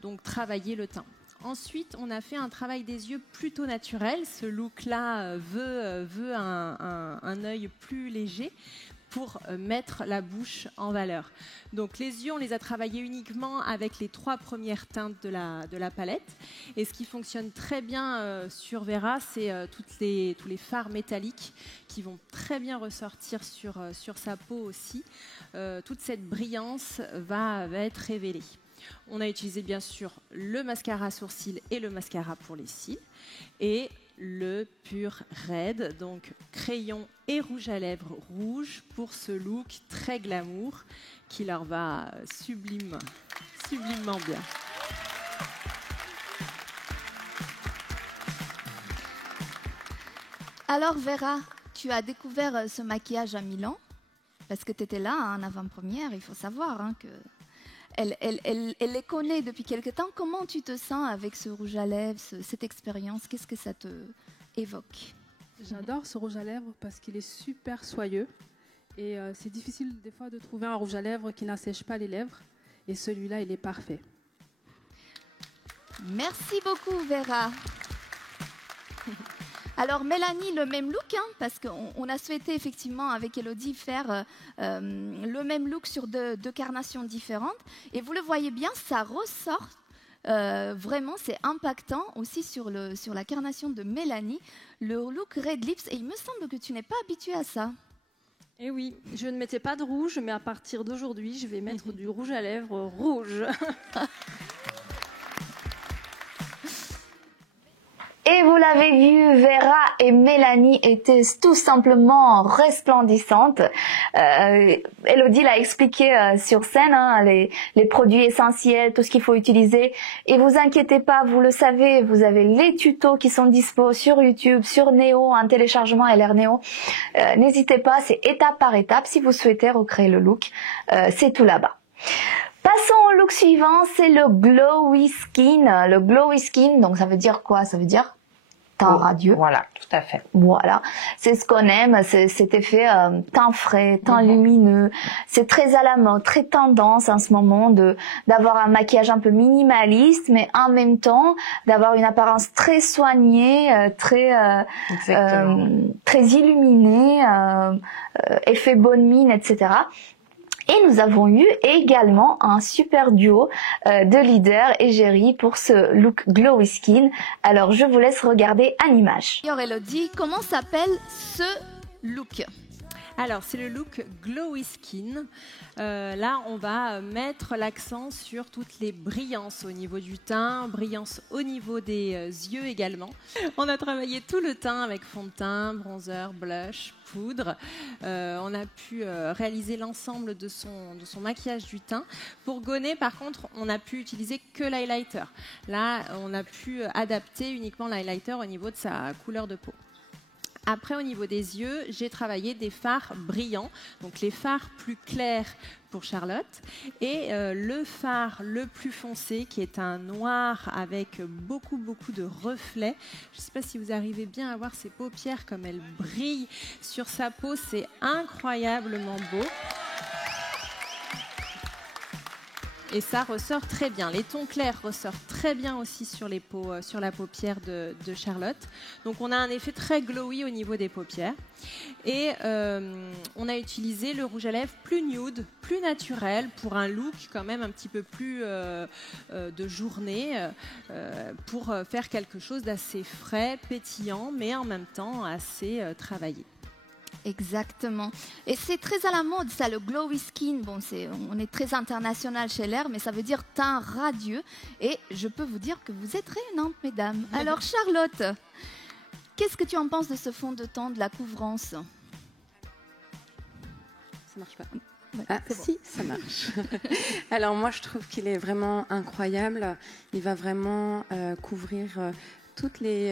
donc travailler le teint. Ensuite, on a fait un travail des yeux plutôt naturel. Ce look-là veut un œil plus léger pour mettre la bouche en valeur. Donc les yeux, on les a travaillés uniquement avec les 3 premières teintes de la palette. Et ce qui fonctionne très bien sur Vera, c'est tous les fards métalliques qui vont très bien ressortir sur sa peau aussi. Toute cette brillance va être révélée. On a utilisé bien sûr le mascara sourcil et le mascara pour les cils et le Pure Red, donc crayon et rouge à lèvres rouge pour ce look très glamour qui leur va sublimement bien. Alors Vera, tu as découvert ce maquillage à Milan parce que tu étais là en avant-première, il faut savoir hein, que elle les connaît depuis quelque temps. Comment tu te sens avec ce rouge à lèvres, cette expérience? Qu'est-ce que ça te évoque? J'adore ce rouge à lèvres parce qu'il est super soyeux. Et c'est difficile des fois de trouver un rouge à lèvres qui n'assèche pas les lèvres. Et celui-là, il est parfait. Merci beaucoup, Vera. Alors Mélanie, le même look, hein, parce qu'on a souhaité effectivement avec Elodie faire le même look sur deux carnations différentes. Et vous le voyez bien, ça ressort vraiment, c'est impactant aussi sur la carnation de Mélanie, le look Red Lips. Et il me semble que tu n'es pas habituée à ça. Eh oui, je ne mettais pas de rouge, mais à partir d'aujourd'hui, je vais mettre du rouge à lèvres rouge. Et vous l'avez vu, Vera et Mélanie étaient tout simplement resplendissantes. Elodie l'a expliqué sur scène, hein, les produits essentiels, tout ce qu'il faut utiliser. Et vous inquiétez pas, vous le savez, vous avez les tutos qui sont dispo sur YouTube, sur Néo, en téléchargement LR Néo. N'hésitez pas, c'est étape par étape. Si vous souhaitez recréer le look, c'est tout là-bas. Passons au look suivant, c'est le Glowy Skin. Le Glowy Skin, donc ça veut dire quoi? Ça veut dire teint radieux. Voilà, tout à fait. Voilà, c'est ce qu'on aime, c'est cet effet teint frais, teint lumineux. C'est très à la mode, très tendance en ce moment d'avoir un maquillage un peu minimaliste, mais en même temps d'avoir une apparence très soignée, très illuminée, effet bonne mine, etc. Et nous avons eu également un super duo de leaders égérie pour ce look Glowy Skin. Alors je vous laisse regarder en image. Alors Elodie, comment s'appelle ce look? Alors, c'est le look Glowy Skin. Là, on va mettre l'accent sur toutes les brillances au niveau du teint, brillances au niveau des yeux également. On a travaillé tout le teint avec fond de teint, bronzer, blush, poudre. On a pu réaliser l'ensemble de son maquillage du teint. Pour Gonnet, par contre, on a pu utiliser que l'highlighter. Là, on a pu adapter uniquement l'highlighter au niveau de sa couleur de peau. Après, au niveau des yeux, j'ai travaillé des fards brillants, donc les fards plus clairs pour Charlotte, et le fard le plus foncé, qui est un noir avec beaucoup de reflets. Je ne sais pas si vous arrivez bien à voir ses paupières comme elles brillent sur sa peau, c'est incroyablement beau. Et ça ressort très bien. Les tons clairs ressortent très bien aussi sur la paupière de Charlotte. Donc on a un effet très glowy au niveau des paupières. Et on a utilisé le rouge à lèvres plus nude, plus naturel, pour un look quand même un petit peu plus de journée, pour faire quelque chose d'assez frais, pétillant, mais en même temps assez travaillé. Exactement. Et c'est très à la mode, ça, le glowy skin. Bon, on est très international chez L'Air, mais ça veut dire teint radieux. Et je peux vous dire que vous êtes rayonnantes, mesdames. Alors, Charlotte, qu'est-ce que tu en penses de ce fond de teint, de la couvrance? Ça marche pas. Ouais, Ah, c'est bon. si, ça marche. Alors, moi, je trouve qu'il est vraiment incroyable. Il va vraiment couvrir toutes les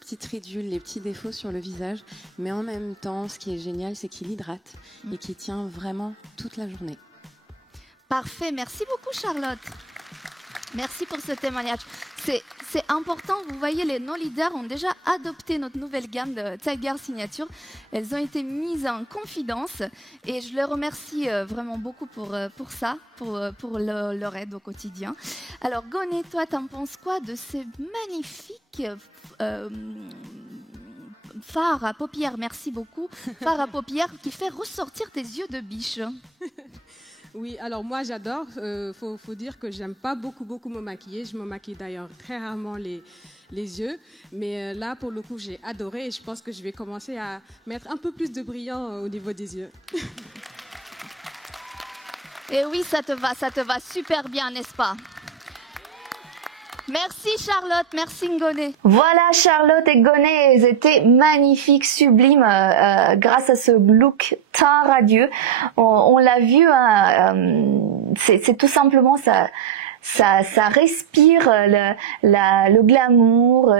petites ridules, les petits défauts sur le visage. Mais en même temps, ce qui est génial, c'est qu'il hydrate et qu'il tient vraiment toute la journée. Parfait. Merci beaucoup, Charlotte. Merci pour ce témoignage. C'est important. Vous voyez, nos leaders ont déjà adopté notre nouvelle gamme de Tiger Signature. Elles ont été mises en confidence et je les remercie vraiment beaucoup pour ça, pour leur aide au quotidien. Alors, Gonnet, toi, t'en penses quoi de ces magnifiques fards à paupières? Merci beaucoup. Fards à paupières qui fait ressortir tes yeux de biche. Oui, alors moi j'adore. Faut dire que j'aime pas beaucoup me maquiller. Je me maquille d'ailleurs très rarement les yeux. Mais là, pour le coup, j'ai adoré et je pense que je vais commencer à mettre un peu plus de brillant au niveau des yeux. Et oui, ça te va super bien, n'est-ce pas? Merci Charlotte, merci Ngoné. Voilà, Charlotte et Gonnet, elles étaient magnifiques, sublimes, grâce à ce look teint radieux. On l'a vu, hein, c'est tout simplement ça respire le glamour,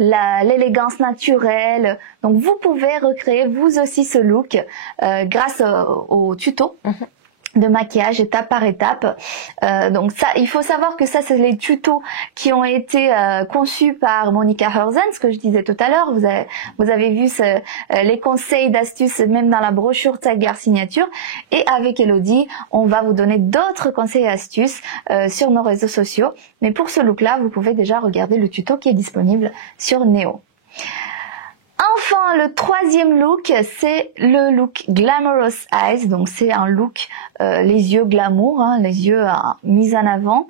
l'élégance naturelle. Donc vous pouvez recréer vous aussi ce look grâce au tuto de maquillage étape par étape. Donc ça, il faut savoir que ça, c'est les tutos qui ont été conçus par Monica Herzen, ce que je disais tout à l'heure. Vous avez vu les conseils d'astuces même dans la brochure Tiger Signature. Et avec Elodie, on va vous donner d'autres conseils et astuces sur nos réseaux sociaux. Mais pour ce look-là, vous pouvez déjà regarder le tuto qui est disponible sur Néo. Enfin, le troisième look, c'est le look Glamorous Eyes. Donc, c'est un look, les yeux glamour, hein, les yeux mis en avant.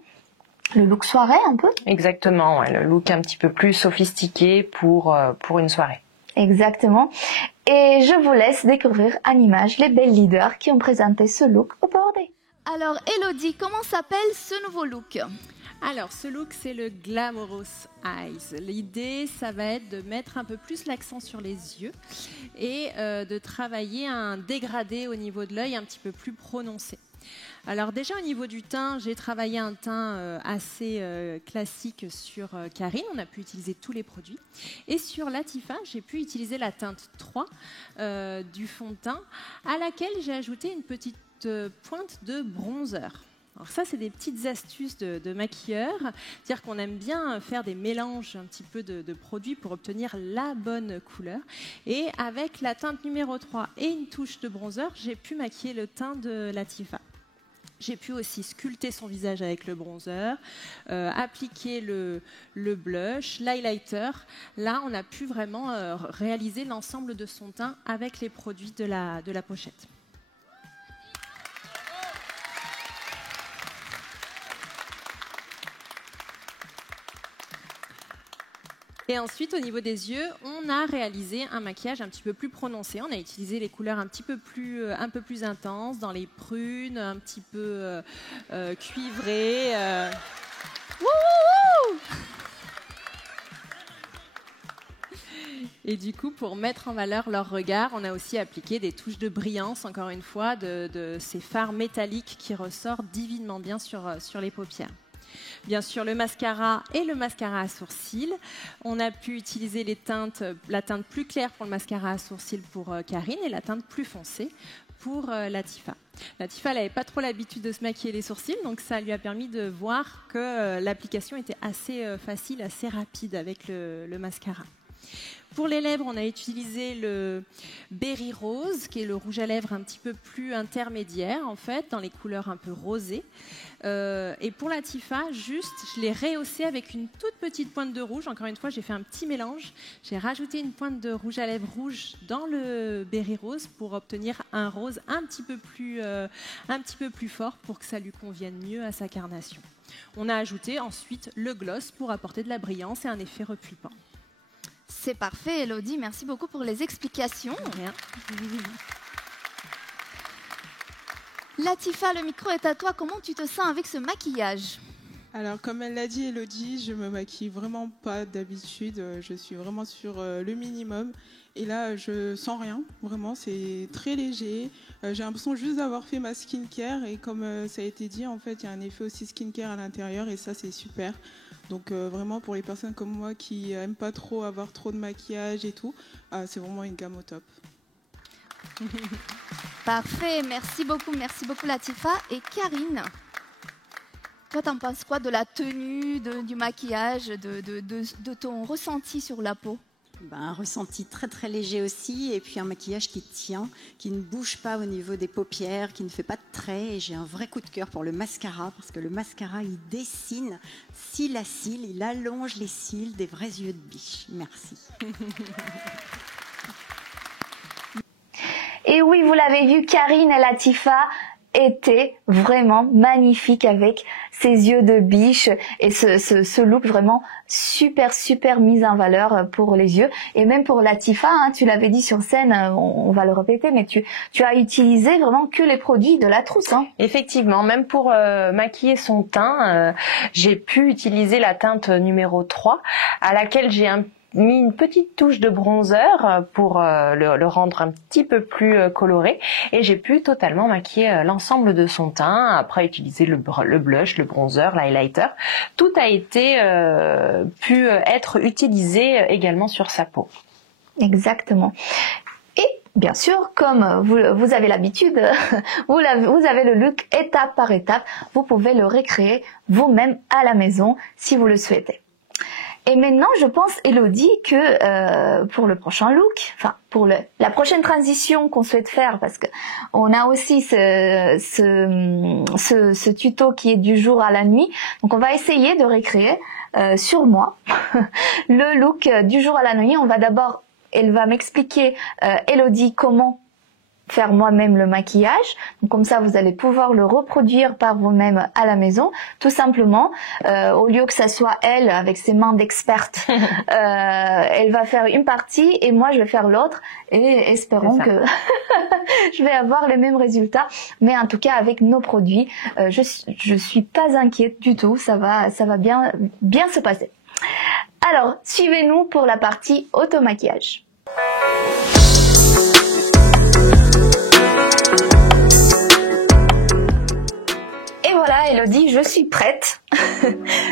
Le look soirée, un peu. Exactement, ouais, le look un petit peu plus sophistiqué pour une soirée. Exactement. Et je vous laisse découvrir en image les belles leaders qui ont présenté ce look au Board Day. Alors, Elodie, comment s'appelle ce nouveau look? Alors, ce look, c'est le Glamorous Eyes. L'idée, ça va être de mettre un peu plus l'accent sur les yeux et de travailler un dégradé au niveau de l'œil un petit peu plus prononcé. Alors déjà, au niveau du teint, j'ai travaillé un teint assez classique sur Karine. On a pu utiliser tous les produits. Et sur Latifa, j'ai pu utiliser la teinte 3 du fond de teint à laquelle j'ai ajouté une petite pointe de bronzer. Alors ça, c'est des petites astuces de maquilleurs, c'est-à-dire qu'on aime bien faire des mélanges un petit peu de produits pour obtenir la bonne couleur. Et avec la teinte numéro 3 et une touche de bronzer, j'ai pu maquiller le teint de Latifa. J'ai pu aussi sculpter son visage avec le bronzer, appliquer le blush, l'highlighter. Là, on a pu vraiment réaliser l'ensemble de son teint avec les produits de la pochette. Et ensuite, au niveau des yeux, on a réalisé un maquillage un petit peu plus prononcé. On a utilisé les couleurs un peu plus intenses, dans les prunes, un petit peu cuivrées. Et du coup, pour mettre en valeur leur regard, on a aussi appliqué des touches de brillance, encore une fois, de ces fards métalliques qui ressortent divinement bien sur les paupières. Bien sûr, le mascara et le mascara à sourcils. On a pu utiliser la teinte plus claire pour le mascara à sourcils pour Karine et la teinte plus foncée pour Latifa. Latifa, elle n'avait pas trop l'habitude de se maquiller les sourcils, donc ça lui a permis de voir que l'application était assez facile, assez rapide avec le mascara. Pour les lèvres, on a utilisé le Berry Rose, qui est le rouge à lèvres un petit peu plus intermédiaire, en fait, dans les couleurs un peu rosées. Et pour Latifa, je l'ai rehaussé avec une toute petite pointe de rouge. Encore une fois, j'ai fait un petit mélange. J'ai rajouté une pointe de rouge à lèvres rouge dans le Berry Rose pour obtenir un rose un petit peu plus fort pour que ça lui convienne mieux à sa carnation. On a ajouté ensuite le gloss pour apporter de la brillance et un effet repulpant. C'est parfait, Elodie. Merci beaucoup pour les explications. Rien. Latifa, le micro est à toi. Comment tu te sens avec ce maquillage? Alors, comme elle l'a dit, Elodie, je me maquille vraiment pas d'habitude. Je suis vraiment sur le minimum. Et là, je sens rien. Vraiment, c'est très léger. J'ai l'impression juste d'avoir fait ma skincare. Et comme ça a été dit, en fait, il y a un effet aussi skincare à l'intérieur. Et ça, c'est super. Donc vraiment, pour les personnes comme moi qui n'aiment pas trop avoir trop de maquillage et tout, c'est vraiment une gamme au top. Parfait, merci beaucoup Latifa. Et Karine, toi, t'en penses quoi de la tenue, du maquillage, de ton ressenti sur la peau? Un ressenti très très léger aussi, et puis un maquillage qui tient, qui ne bouge pas au niveau des paupières, qui ne fait pas de traits. Et j'ai un vrai coup de cœur pour le mascara, parce que le mascara, il dessine cils à cils, il allonge les cils, des vrais yeux de biche. Merci. Et oui, vous l'avez vu, Karine et Latifa étaient vraiment magnifiques avec ses yeux de biche et ce look vraiment super mis en valeur pour les yeux. Et même pour Latifa, hein, tu l'avais dit sur scène, on va le répéter, mais tu as utilisé vraiment que les produits de la trousse. Hein. Effectivement, même pour maquiller son teint, j'ai pu utiliser la teinte numéro 3 à laquelle j'ai mis une petite touche de bronzer pour le rendre un petit peu plus coloré, et j'ai pu totalement maquiller l'ensemble de son teint, après utiliser le blush, le bronzer, l'highlighter. Tout a été pu être utilisé également sur sa peau. Exactement. Et bien sûr, comme vous avez l'habitude, vous avez le look étape par étape, vous pouvez le recréer vous-même à la maison si vous le souhaitez. Et maintenant, je pense, Elodie, que pour le prochain look, enfin pour la prochaine transition qu'on souhaite faire, parce que on a aussi ce tuto qui est du jour à la nuit, donc on va essayer de recréer sur moi le look du jour à la nuit. Elle va m'expliquer, Elodie, comment faire moi-même le maquillage. Donc comme ça, vous allez pouvoir le reproduire par vous-même à la maison, tout simplement. Au lieu que ça soit elle avec ses mains d'experte, elle va faire une partie et moi je vais faire l'autre, et espérons que je vais avoir les mêmes résultats. Mais en tout cas, avec nos produits, je suis pas inquiète du tout. Ça va bien se passer. Alors, suivez-nous pour la partie auto-maquillage. Voilà, Elodie, je suis prête.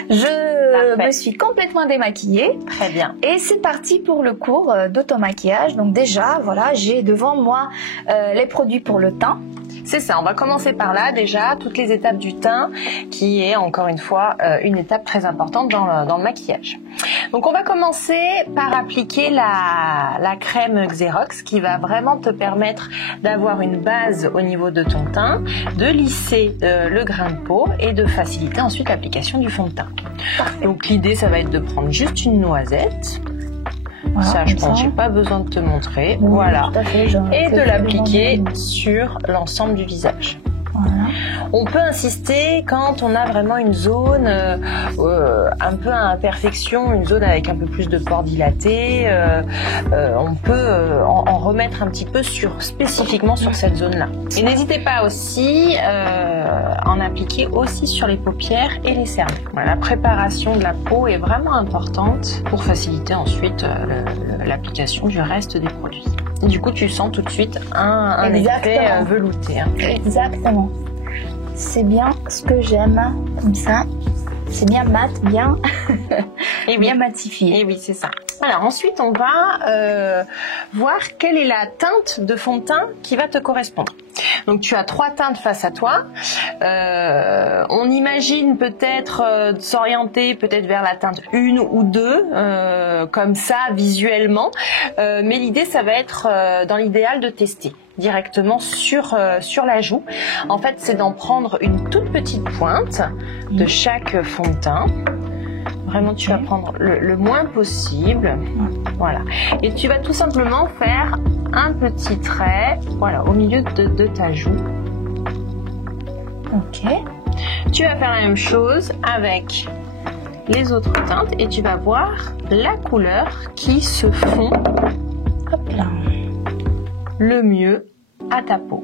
Je me suis complètement démaquillée. Très bien. Et c'est parti pour le cours d'automaquillage. Donc déjà, voilà, j'ai devant moi les produits pour le teint. C'est ça, on va commencer par là déjà, toutes les étapes du teint, qui est encore une fois une étape très importante dans le maquillage. Donc on va commencer par appliquer la crème Xerox, qui va vraiment te permettre d'avoir une base au niveau de ton teint, de lisser le grain de peau et de faciliter ensuite l'application du fond de teint. Donc l'idée, ça va être de prendre juste une noisette. Voilà, ça, je pense, j'ai pas besoin de te montrer. Oui, voilà. Et de l'appliquer sur l'ensemble du visage. Voilà. On peut insister quand on a vraiment une zone un peu à imperfection, une zone avec un peu plus de pores dilatés. On peut en remettre un petit peu spécifiquement sur cette zone-là. Et n'hésitez pas aussi à en appliquer aussi sur les paupières et les cernes. Voilà, la préparation de la peau est vraiment importante pour faciliter ensuite l'application du reste des produits. Et du coup, tu sens tout de suite un effet velouté. Hein. Exactement. C'est bien ce que j'aime, comme ça. C'est bien mat, bien, et bien matifié. Et oui, c'est ça. Alors ensuite, on va voir quelle est la teinte de fond de teint qui va te correspondre. Donc tu as 3 teintes face à toi. On imagine peut-être s'orienter peut-être vers la teinte 1 ou 2, comme ça visuellement. Mais l'idée, ça va être dans l'idéal de tester directement sur la joue. En fait, c'est d'en prendre une toute petite pointe de chaque fond de teint. Vraiment, tu vas prendre le moins possible. Voilà. Et tu vas tout simplement faire un petit trait, voilà, au milieu de ta joue. Ok. Tu vas faire la même chose avec les autres teintes et tu vas voir la couleur qui se fond le mieux à ta peau.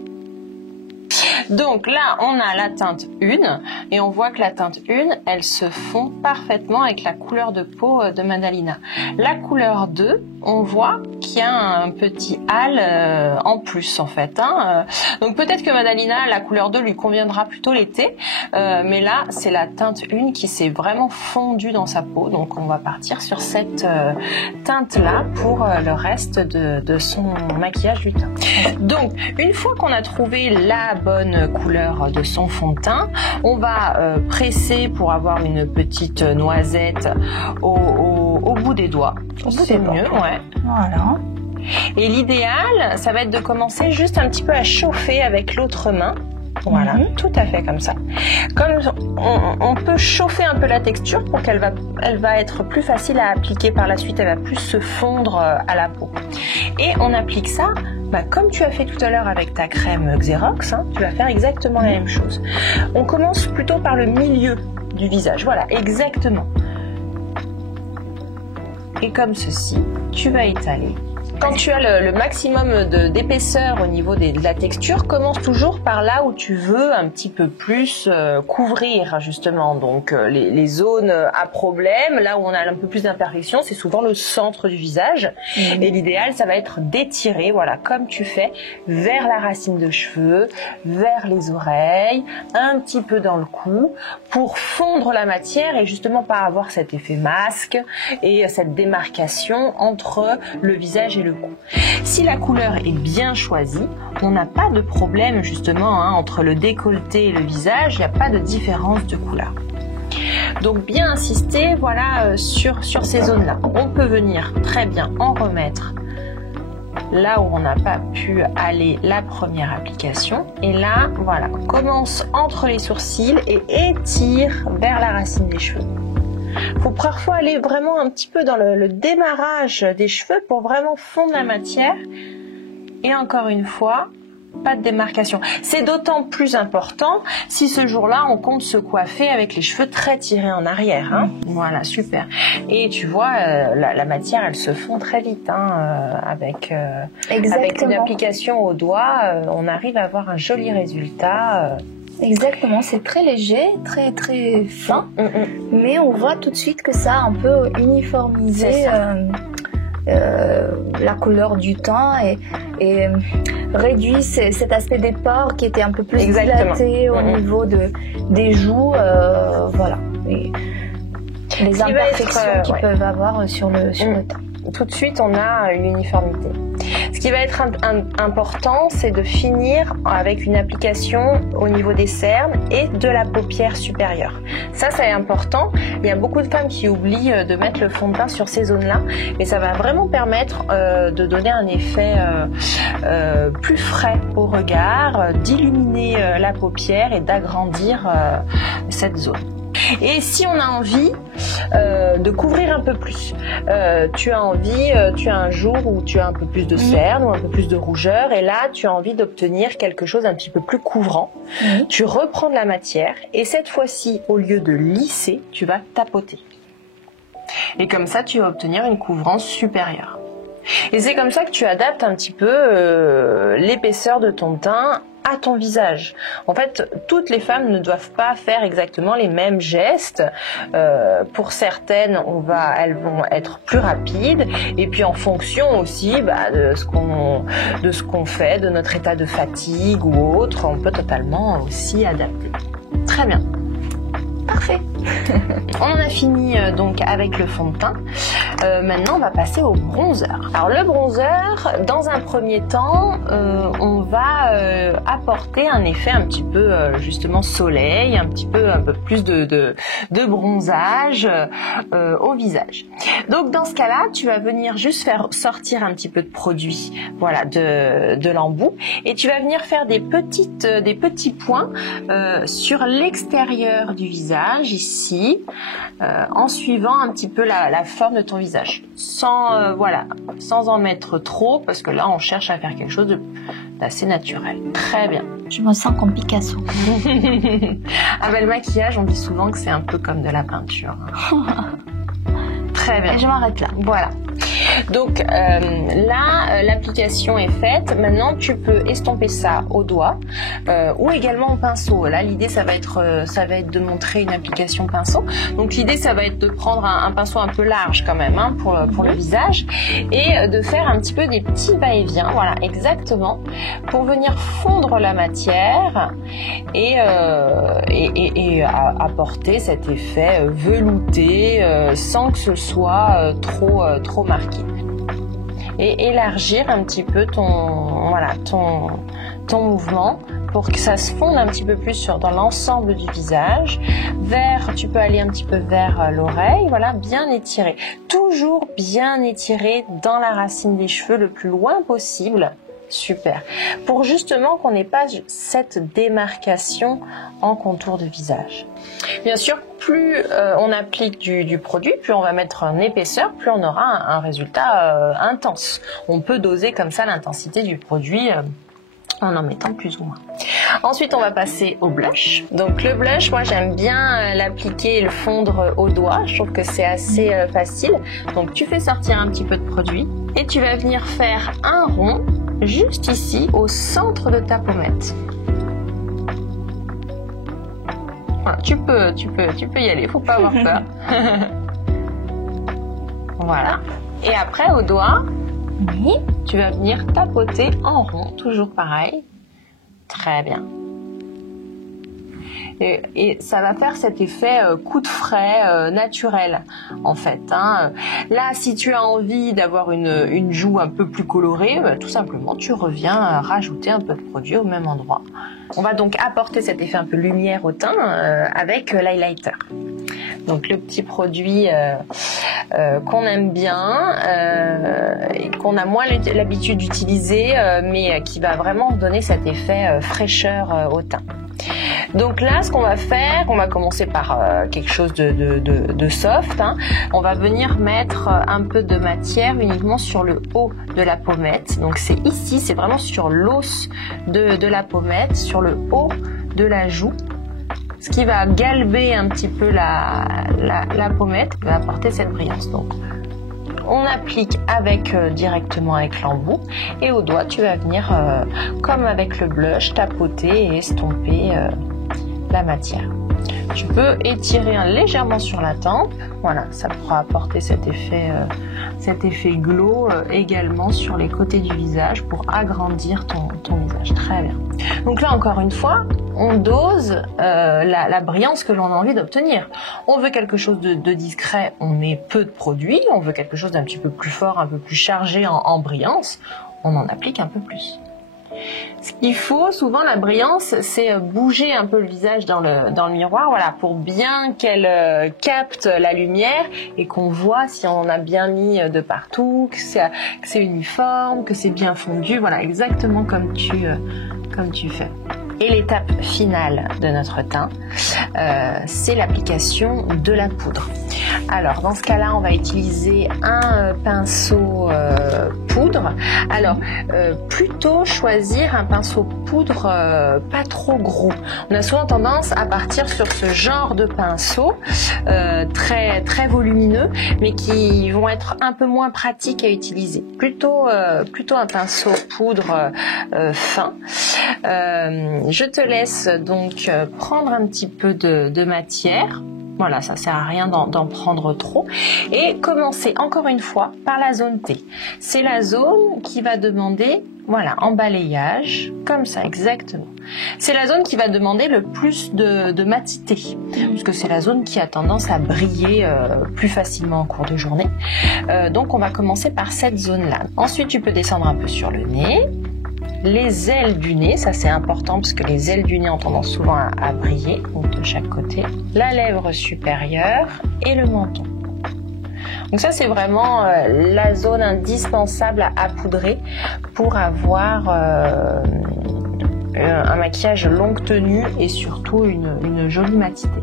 Donc là, on a la teinte 1 et on voit que la teinte 1, elle se fond parfaitement avec la couleur de peau de Madalina. La couleur 2, on voit qu'il y a un petit hâle en plus en fait. Hein. Donc peut-être que Madalina, la couleur 2 lui conviendra plutôt l'été, mais là, c'est la teinte 1 qui s'est vraiment fondue dans sa peau. Donc on va partir sur cette teinte-là pour le reste de son maquillage du teint. Donc, une fois qu'on a trouvé la bonne couleur de son fond de teint, on va presser pour avoir une petite noisette au bout des doigts. C'est mieux, ouais. Voilà. Et l'idéal, ça va être de commencer juste un petit peu à chauffer avec l'autre main. Voilà, tout à fait comme ça. Comme on peut chauffer un peu la texture pour qu'elle va être plus facile à appliquer par la suite, elle va plus se fondre à la peau. Et on applique ça, comme tu as fait tout à l'heure avec ta crème Xerox, hein, tu vas faire exactement la même chose. On commence plutôt par le milieu du visage, voilà, exactement. Et comme ceci, tu vas étaler. Quand tu as le maximum d'épaisseur au niveau de la texture, commence toujours par là où tu veux un petit peu plus couvrir justement. Donc les zones à problème, là où on a un peu plus d'imperfection, c'est souvent le centre du visage. Et l'idéal, ça va être d'étirer, voilà, comme tu fais, vers la racine de cheveux, vers les oreilles, un petit peu dans le cou, pour fondre la matière et justement pas avoir cet effet masque et cette démarcation entre le visage et le cou. Si la couleur est bien choisie, on n'a pas de problème justement entre le décolleté et le visage, il n'y a pas de différence de couleur. Donc bien insister, voilà, sur ces zones-là. On peut venir très bien en remettre là où on n'a pas pu aller la première application. Et là, voilà, commence entre les sourcils et étire vers la racine des cheveux. Il faut parfois aller vraiment un petit peu dans le démarrage des cheveux pour vraiment fondre la matière. Et encore une fois, pas de démarcation. C'est d'autant plus important si ce jour-là, on compte se coiffer avec les cheveux très tirés en arrière. Hein. Voilà, super. Et tu vois, la matière, elle se fond très vite. Hein, avec une application au doigt, on arrive à avoir un joli résultat. Exactement, c'est très léger, très très fin, mais on voit tout de suite que ça a un peu uniformisé la couleur du teint et réduit cet aspect des pores qui était un peu plus dilaté au niveau des joues, voilà, et les imperfections qu'ils peuvent avoir sur le teint. Tout de suite, on a une uniformité. Ce qui va être important, c'est de finir avec une application au niveau des cernes et de la paupière supérieure. Ça, c'est important. Il y a beaucoup de femmes qui oublient de mettre le fond de teint sur ces zones-là, mais ça va vraiment permettre de donner un effet plus frais au regard, d'illuminer la paupière et d'agrandir cette zone. Et si on a envie de couvrir un peu plus, tu as un jour où tu as un peu plus de cernes ou un peu plus de rougeur, et là tu as envie d'obtenir quelque chose un petit peu plus couvrant, tu reprends de la matière et cette fois-ci, au lieu de lisser, tu vas tapoter. Et comme ça, tu vas obtenir une couvrance supérieure. Et c'est comme ça que tu adaptes un petit peu l'épaisseur de ton teint à ton visage. En fait, toutes les femmes ne doivent pas faire exactement les mêmes gestes. Pour certaines, elles vont être plus rapides, et puis en fonction aussi de ce qu'on fait, de notre état de fatigue ou autre, on peut totalement aussi adapter. Très bien. Parfait. On en a fini donc avec le fond de teint. Maintenant, on va passer au bronzer. Alors le bronzer, dans un premier temps, on va apporter un effet un petit peu justement soleil, un peu plus de bronzage au visage. Donc dans ce cas-là, tu vas venir juste faire sortir un petit peu de produit, voilà, de l'embout, et tu vas venir faire des petits points sur l'extérieur du visage, ici, en suivant un petit peu la forme de ton visage, sans en mettre trop, parce que là on cherche à faire quelque chose d'assez naturel. Très bien. Je me sens comme Picasso. Le maquillage, on dit souvent que c'est un peu comme de la peinture. Très bien. Et je m'arrête là. Voilà. Donc là, l'application est faite. Maintenant, tu peux estomper ça au doigt ou également au pinceau. Là, l'idée, ça va être de montrer une application pinceau. Donc l'idée, ça va être de prendre un pinceau un peu large quand même pour le visage, et de faire un petit peu des petits va-et-vient. Voilà, exactement, pour venir fondre la matière et apporter cet effet velouté sans que ce soit trop marqué. Et élargir un petit peu ton mouvement pour que ça se fonde un petit peu plus dans l'ensemble du visage. Tu peux aller un petit peu vers l'oreille, voilà, bien étiré. Toujours bien étiré dans la racine des cheveux le plus loin possible. Super. Pour justement qu'on n'ait pas cette démarcation en contour de visage. Bien sûr, plus on applique du produit, plus on va mettre en épaisseur, plus on aura un résultat intense. On peut doser comme ça l'intensité du produit en mettant plus ou moins. Ensuite, on va passer au blush. Donc le blush, moi j'aime bien l'appliquer et le fondre au doigt. Je trouve que c'est assez facile. Donc tu fais sortir un petit peu de produit et tu vas venir faire un rond juste ici au centre de ta pommette. Voilà, tu peux y aller, faut pas avoir peur. Voilà. Et après au doigt, tu vas venir tapoter en rond, toujours pareil. Très bien. Et ça va faire cet effet coup de frais naturel en fait. Là, si tu as envie d'avoir une joue un peu plus colorée, tout simplement tu reviens rajouter un peu de produit au même endroit. On va donc apporter cet effet un peu lumière au teint avec l'highlighter. Donc le petit produit qu'on aime bien et qu'on a moins l'habitude d'utiliser, mais qui va vraiment donner cet effet fraîcheur au teint. Donc là, ce qu'on va faire, on va commencer par quelque chose de soft. On va venir mettre un peu de matière uniquement sur le haut de la pommette. Donc c'est ici, c'est vraiment sur l'os de la pommette, sur le haut de la joue. Ce qui va galber un petit peu la pommette, va apporter cette brillance. Donc on applique directement avec l'embout, et au doigt tu vas venir comme avec le blush tapoter et estomper la matière. Tu peux étirer légèrement sur la tempe, voilà, ça pourra apporter cet effet glow également sur les côtés du visage pour agrandir ton visage. Très bien. Donc là encore une fois, on dose la brillance que l'on a envie d'obtenir. On veut quelque chose de discret, on met peu de produit. On veut quelque chose d'un petit peu plus fort, un peu plus chargé en brillance, on en applique un peu plus. Ce qu'il faut, souvent la brillance, c'est bouger un peu le visage dans le miroir, voilà, pour bien qu'elle capte la lumière et qu'on voit si on a bien mis de partout, que c'est uniforme, que c'est bien fondu, voilà, exactement comme tu fais. Et l'étape finale de notre teint, c'est l'application de la poudre. Alors dans ce cas-là, on va utiliser un pinceau poudre. Alors plutôt choisir un pinceau poudre pas trop gros. On a souvent tendance à partir sur ce genre de pinceau très très volumineux, mais qui vont être un peu moins pratiques à utiliser. Plutôt un pinceau poudre fin. Je te laisse donc prendre un petit peu de matière. Voilà, ça sert à rien d'en prendre trop. Et commencer encore une fois par la zone T. C'est la zone qui va demander, voilà, en balayage, comme ça, exactement. C'est la zone qui va demander le plus de matité, puisque c'est la zone qui a tendance à briller plus facilement en cours de journée. Donc on va commencer par cette zone-là. Ensuite, tu peux descendre un peu sur le nez. Les ailes du nez, ça c'est important parce que les ailes du nez ont tendance souvent à briller, donc de chaque côté. La lèvre supérieure et le menton. Donc ça c'est vraiment la zone indispensable à poudrer pour avoir un maquillage longue tenue et surtout une jolie matité.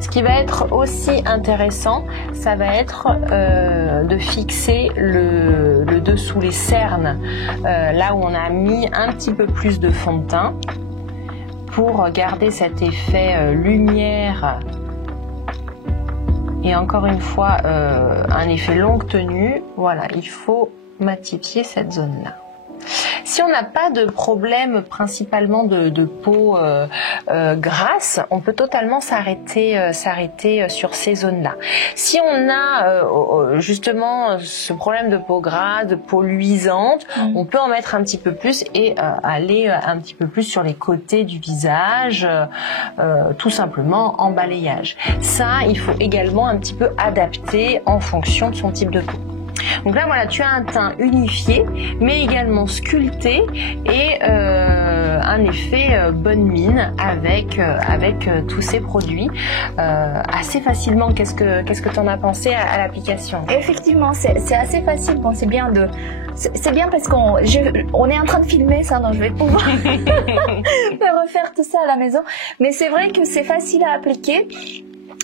Ce qui va être aussi intéressant, ça va être de fixer le dessous, les cernes, là où on a mis un petit peu plus de fond de teint pour garder cet effet lumière et encore une fois un effet longue tenue. Voilà, il faut matifier cette zone-là. Si on n'a pas de problème principalement de peau grasse, on peut totalement s'arrêter sur ces zones-là. Si on a justement ce problème de peau grasse, de peau luisante, on peut en mettre un petit peu plus et aller un petit peu plus sur les côtés du visage, tout simplement en balayage. Ça, il faut également un petit peu adapter en fonction de son type de peau. Donc là voilà, tu as un teint unifié mais également sculpté et un effet bonne mine avec tous ces produits assez facilement. Qu'est-ce que tu en as pensé à l'application? Effectivement, c'est assez facile. Bon, c'est bien parce qu'on est en train de filmer ça, donc je vais pouvoir refaire tout ça à la maison. Mais c'est vrai que c'est facile à appliquer.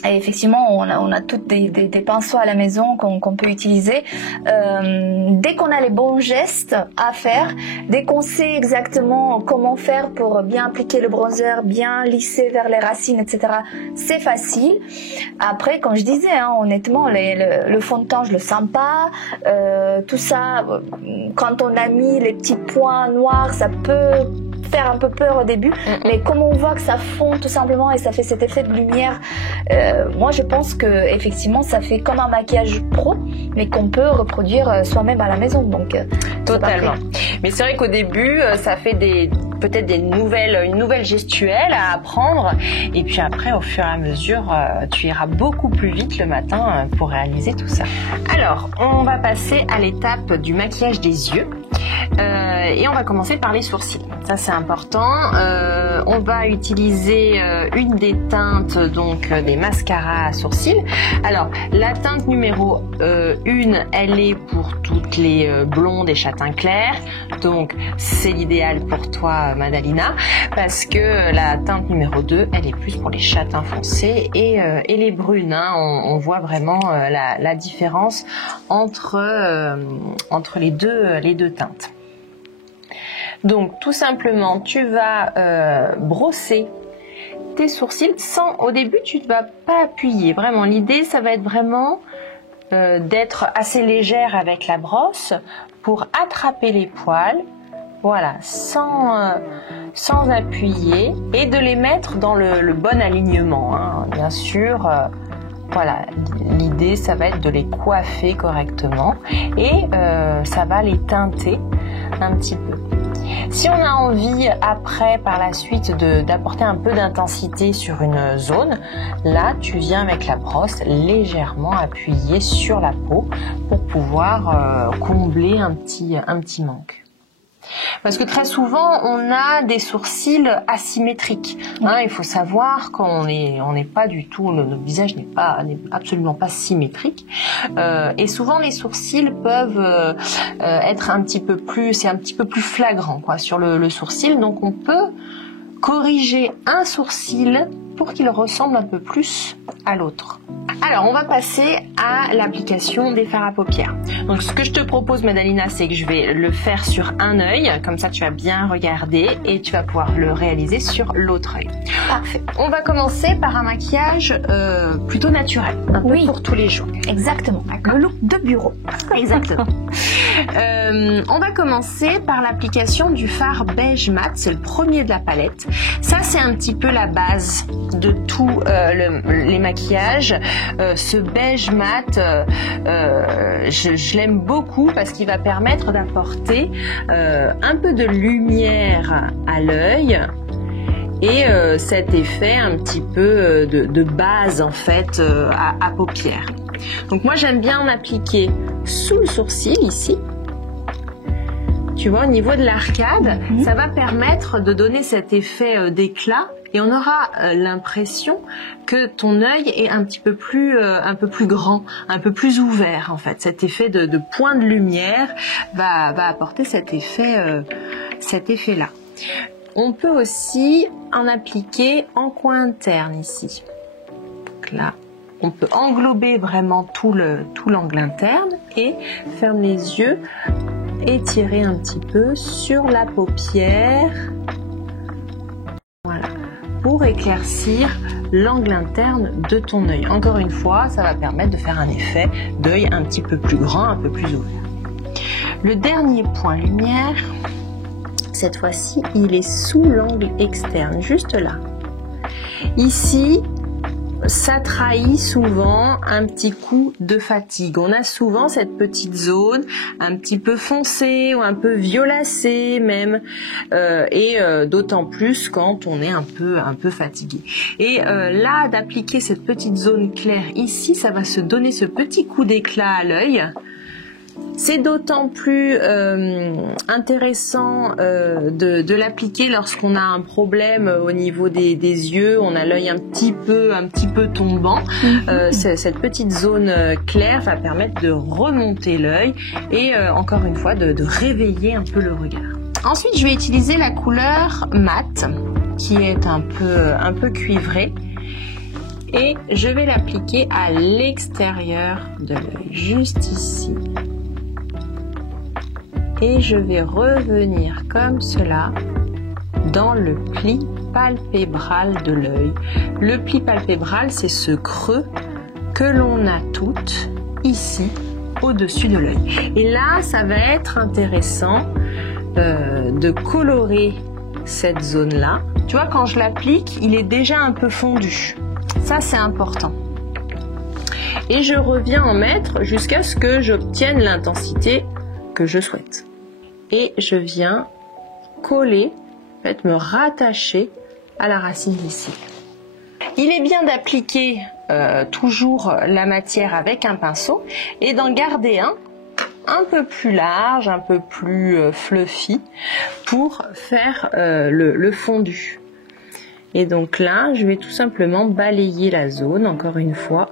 Et effectivement, on a toutes des pinceaux à la maison qu'on peut utiliser. Dès qu'on a les bons gestes à faire, dès qu'on sait exactement comment faire pour bien appliquer le bronzer, bien lisser vers les racines, etc., c'est facile. Après, comme je disais, honnêtement, le fond de teint, je le sens pas. Tout ça, quand on a mis les petits points noirs, ça peut faire un peu peur au début, mais comme on voit que ça fond tout simplement et ça fait cet effet de lumière, moi je pense que effectivement ça fait comme un maquillage pro, mais qu'on peut reproduire soi-même à la maison. Donc totalement. Mais c'est vrai qu'au début, ça fait peut-être une nouvelle gestuelle à apprendre, et puis après au fur et à mesure, tu iras beaucoup plus vite le matin pour réaliser tout ça. Alors, on va passer à l'étape du maquillage des yeux. Et on va commencer par les sourcils. Ça c'est important. On va utiliser une des teintes, donc des mascaras à sourcils. Alors la teinte numéro 1, elle est pour toutes les blondes et châtains clairs. Donc c'est l'idéal pour toi, Madalina, parce que la teinte numéro 2, elle est plus pour les châtains foncés et les brunes. On voit vraiment la différence entre les deux teintes. Donc tout simplement, tu vas brosser tes sourcils au début tu ne vas pas appuyer. Vraiment, l'idée ça va être vraiment d'être assez légère avec la brosse pour attraper les poils. Voilà, sans appuyer, et de les mettre dans le bon alignement, bien sûr. Voilà, l'idée ça va être de les coiffer correctement et ça va les teinter un petit peu. Si on a envie après par la suite d'apporter un peu d'intensité sur une zone, là tu viens avec la brosse légèrement appuyer sur la peau pour pouvoir combler un petit manque. Parce que très souvent, on a des sourcils asymétriques. Hein, il faut savoir qu'on n'est pas du tout, notre visage n'est absolument pas symétrique. Et souvent, les sourcils peuvent être un petit peu plus flagrant, quoi, sur le sourcil. Donc, on peut corriger un sourcil pour qu'il ressemble un peu plus à l'autre. Alors, on va passer à l'application des fards à paupières. Donc, ce que je te propose, Madalina, c'est que je vais le faire sur un œil. Comme ça, tu vas bien regarder et tu vas pouvoir le réaliser sur l'autre œil. Parfait. On va commencer par un maquillage plutôt naturel, un peu pour tous les jours. Exactement. Le look de bureau. Exactement. On va commencer par l'application du fard beige mat. C'est le premier de la palette. Ça, c'est un petit peu la base de tous les maquillages. Ce beige mat, je l'aime beaucoup parce qu'il va permettre d'apporter un peu de lumière à l'œil et cet effet un petit peu de base en fait à paupières. Donc moi j'aime bien en appliquer sous le sourcil ici. Tu vois, au niveau de l'arcade, ça va permettre de donner cet effet d'éclat et on aura l'impression que ton œil est un peu plus grand, un peu plus ouvert en fait. Cet effet de point de lumière va apporter cet effet-là. On peut aussi en appliquer en coin interne ici. Donc là, on peut englober vraiment tout l'angle interne et ferme les yeux. Étirer un petit peu sur la paupière, voilà, pour éclaircir l'angle interne de ton œil. Encore une fois, ça va permettre de faire un effet d'œil un petit peu plus grand, un peu plus ouvert. Le dernier point lumière, cette fois-ci, il est sous l'angle externe, juste là. Ici, ça trahit souvent un petit coup de fatigue. On a souvent cette petite zone un petit peu foncée ou un peu violacée même, d'autant plus quand on est un peu fatigué. Et là, d'appliquer cette petite zone claire ici, ça va se donner ce petit coup d'éclat à l'œil. C'est d'autant plus intéressant de l'appliquer lorsqu'on a un problème au niveau des yeux, on a l'œil un petit peu tombant. Cette petite zone claire va permettre de remonter l'œil et encore une fois de réveiller un peu le regard. Ensuite, je vais utiliser la couleur mat qui est un peu cuivrée. Et je vais l'appliquer à l'extérieur de l'œil, juste ici. Et je vais revenir comme cela dans le pli palpébral de l'œil. Le pli palpébral, c'est ce creux que l'on a toutes ici au-dessus de l'œil. Et là, ça va être intéressant de colorer cette zone-là. Tu vois, quand je l'applique, il est déjà un peu fondu. Ça, c'est important. Et je reviens en mettre jusqu'à ce que j'obtienne l'intensité que je souhaite. Et je viens coller, en fait, me rattacher à la racine ici. Il est bien d'appliquer toujours la matière avec un pinceau et d'en garder un peu plus large, un peu plus fluffy pour faire le fondu. Et donc là, je vais tout simplement balayer la zone, encore une fois,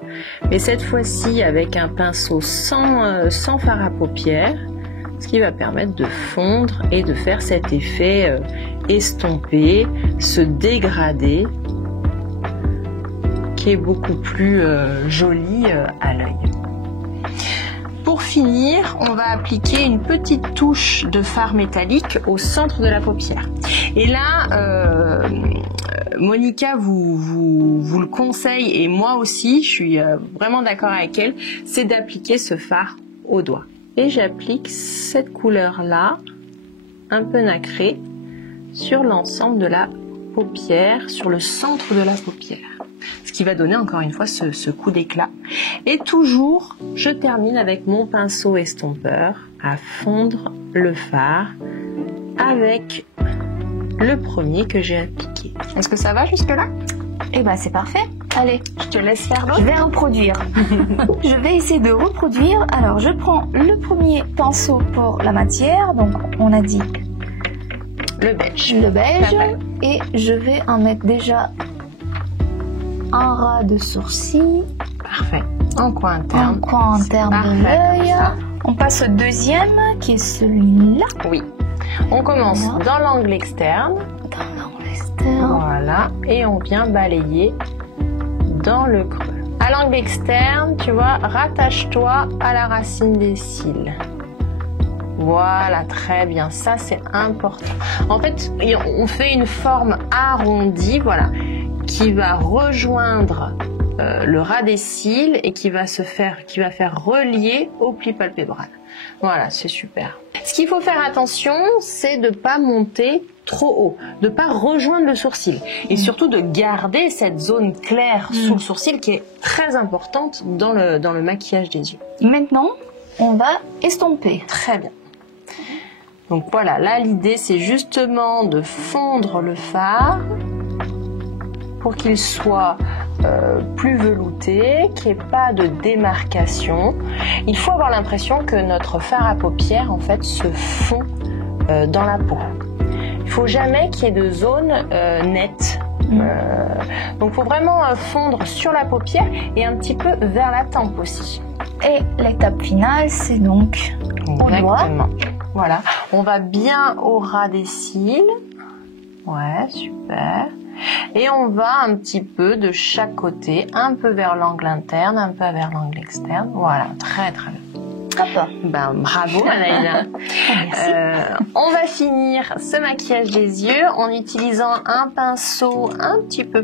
mais cette fois-ci avec un pinceau sans fard à paupières, ce qui va permettre de fondre et de faire cet effet estompé, se dégrader, qui est beaucoup plus joli à l'œil. Pour finir, on va appliquer une petite touche de fard métallique au centre de la paupière. Et là, Monica vous le conseille, et moi aussi, je suis vraiment d'accord avec elle, c'est d'appliquer ce fard au doigt. Et j'applique cette couleur-là, un peu nacrée, sur l'ensemble de la paupière, sur le centre de la paupière. Ce qui va donner encore une fois ce coup d'éclat. Et toujours, je termine avec mon pinceau estompeur à fondre le fard avec le premier que j'ai appliqué. Est-ce que ça va jusque-là? Eh ben c'est parfait. Allez, je te laisse faire l'autre. Je vais reproduire. Je vais essayer de reproduire. Alors, je prends le premier pinceau pour la matière. Donc, on a dit Le beige. Le beige. Et je vais en mettre déjà un ras de sourcil. Parfait. En coin interne. En coin interne de l'œil. On passe au deuxième, qui est celui-là. Oui. On commence dans l'angle externe. Dans l'angle externe. Voilà. Et on vient balayer dans le creux. À l'angle externe, tu vois, rattache-toi à la racine des cils. Voilà, très bien. Ça, c'est important. En fait, on fait une forme arrondie, voilà, qui va rejoindre le ras des cils et qui va faire relier au pli palpébral. Voilà, c'est super. Ce qu'il faut faire attention, c'est de ne pas monter trop haut, de ne pas rejoindre le sourcil et surtout de garder cette zone claire sous le sourcil qui est très importante dans le maquillage des yeux. Maintenant, on va estomper. Très bien. Donc voilà, là l'idée c'est justement de fondre le fard pour qu'il soit plus velouté, qu'il n'y ait pas de démarcation. Il faut avoir l'impression que notre fard à paupières en fait se fond dans la peau. Il ne faut jamais qu'il y ait de zone nette. Donc il faut vraiment fondre sur la paupière et un petit peu vers la tempe aussi. Et l'étape finale, c'est donc au doigt. Voilà, on va bien au ras des cils. Ouais, super. Et on va un petit peu de chaque côté, un peu vers l'angle interne, un peu vers l'angle externe. Voilà, très très bien. Ben, bravo Anaïna. On va finir ce maquillage des yeux en utilisant un pinceau un peu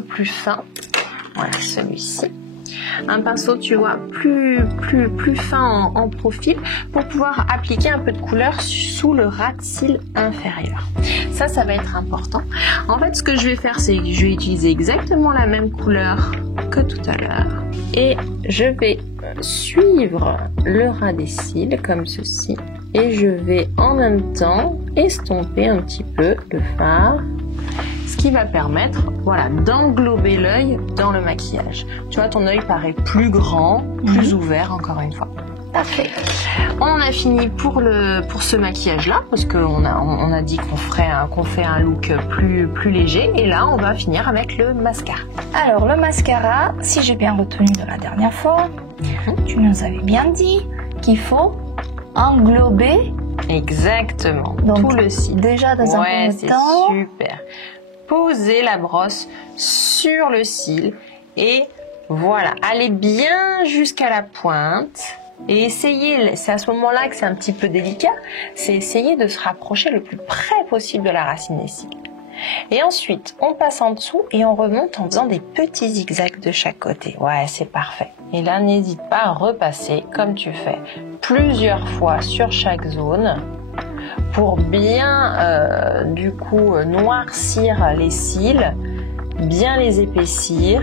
plus fin. Voilà, celui-ci. Un pinceau, tu vois, plus fin en profil pour pouvoir appliquer un peu de couleur sous le ras de cils inférieur. Ça va être important. En fait, ce que je vais faire, c'est que je vais utiliser exactement la même couleur que tout à l'heure. Et je vais suivre le ras des cils comme ceci. Et je vais en même temps estomper un petit peu le fard. Ce qui va permettre, voilà, d'englober l'œil dans le maquillage. Tu vois, ton œil paraît plus grand, plus ouvert, encore une fois. Parfait. On en a fini pour ce maquillage-là, parce qu'on a dit qu'on fait un look plus léger. Et là, on va finir avec le mascara. Alors, le mascara, si j'ai bien retenu de la dernière fois, tu nous avais bien dit qu'il faut englober. Exactement. Donc, tout le cil. Déjà, dans un premier temps. Super. Posez la brosse sur le cil et voilà, allez bien jusqu'à la pointe et essayez, c'est à ce moment-là que c'est un petit peu délicat, c'est essayer de se rapprocher le plus près possible de la racine des cils. Et ensuite, on passe en dessous et on remonte en faisant des petits zigzags de chaque côté. Ouais, c'est parfait. Et là, n'hésite pas à repasser comme tu fais plusieurs fois sur chaque zone pour bien du coup noircir les cils, bien les épaissir.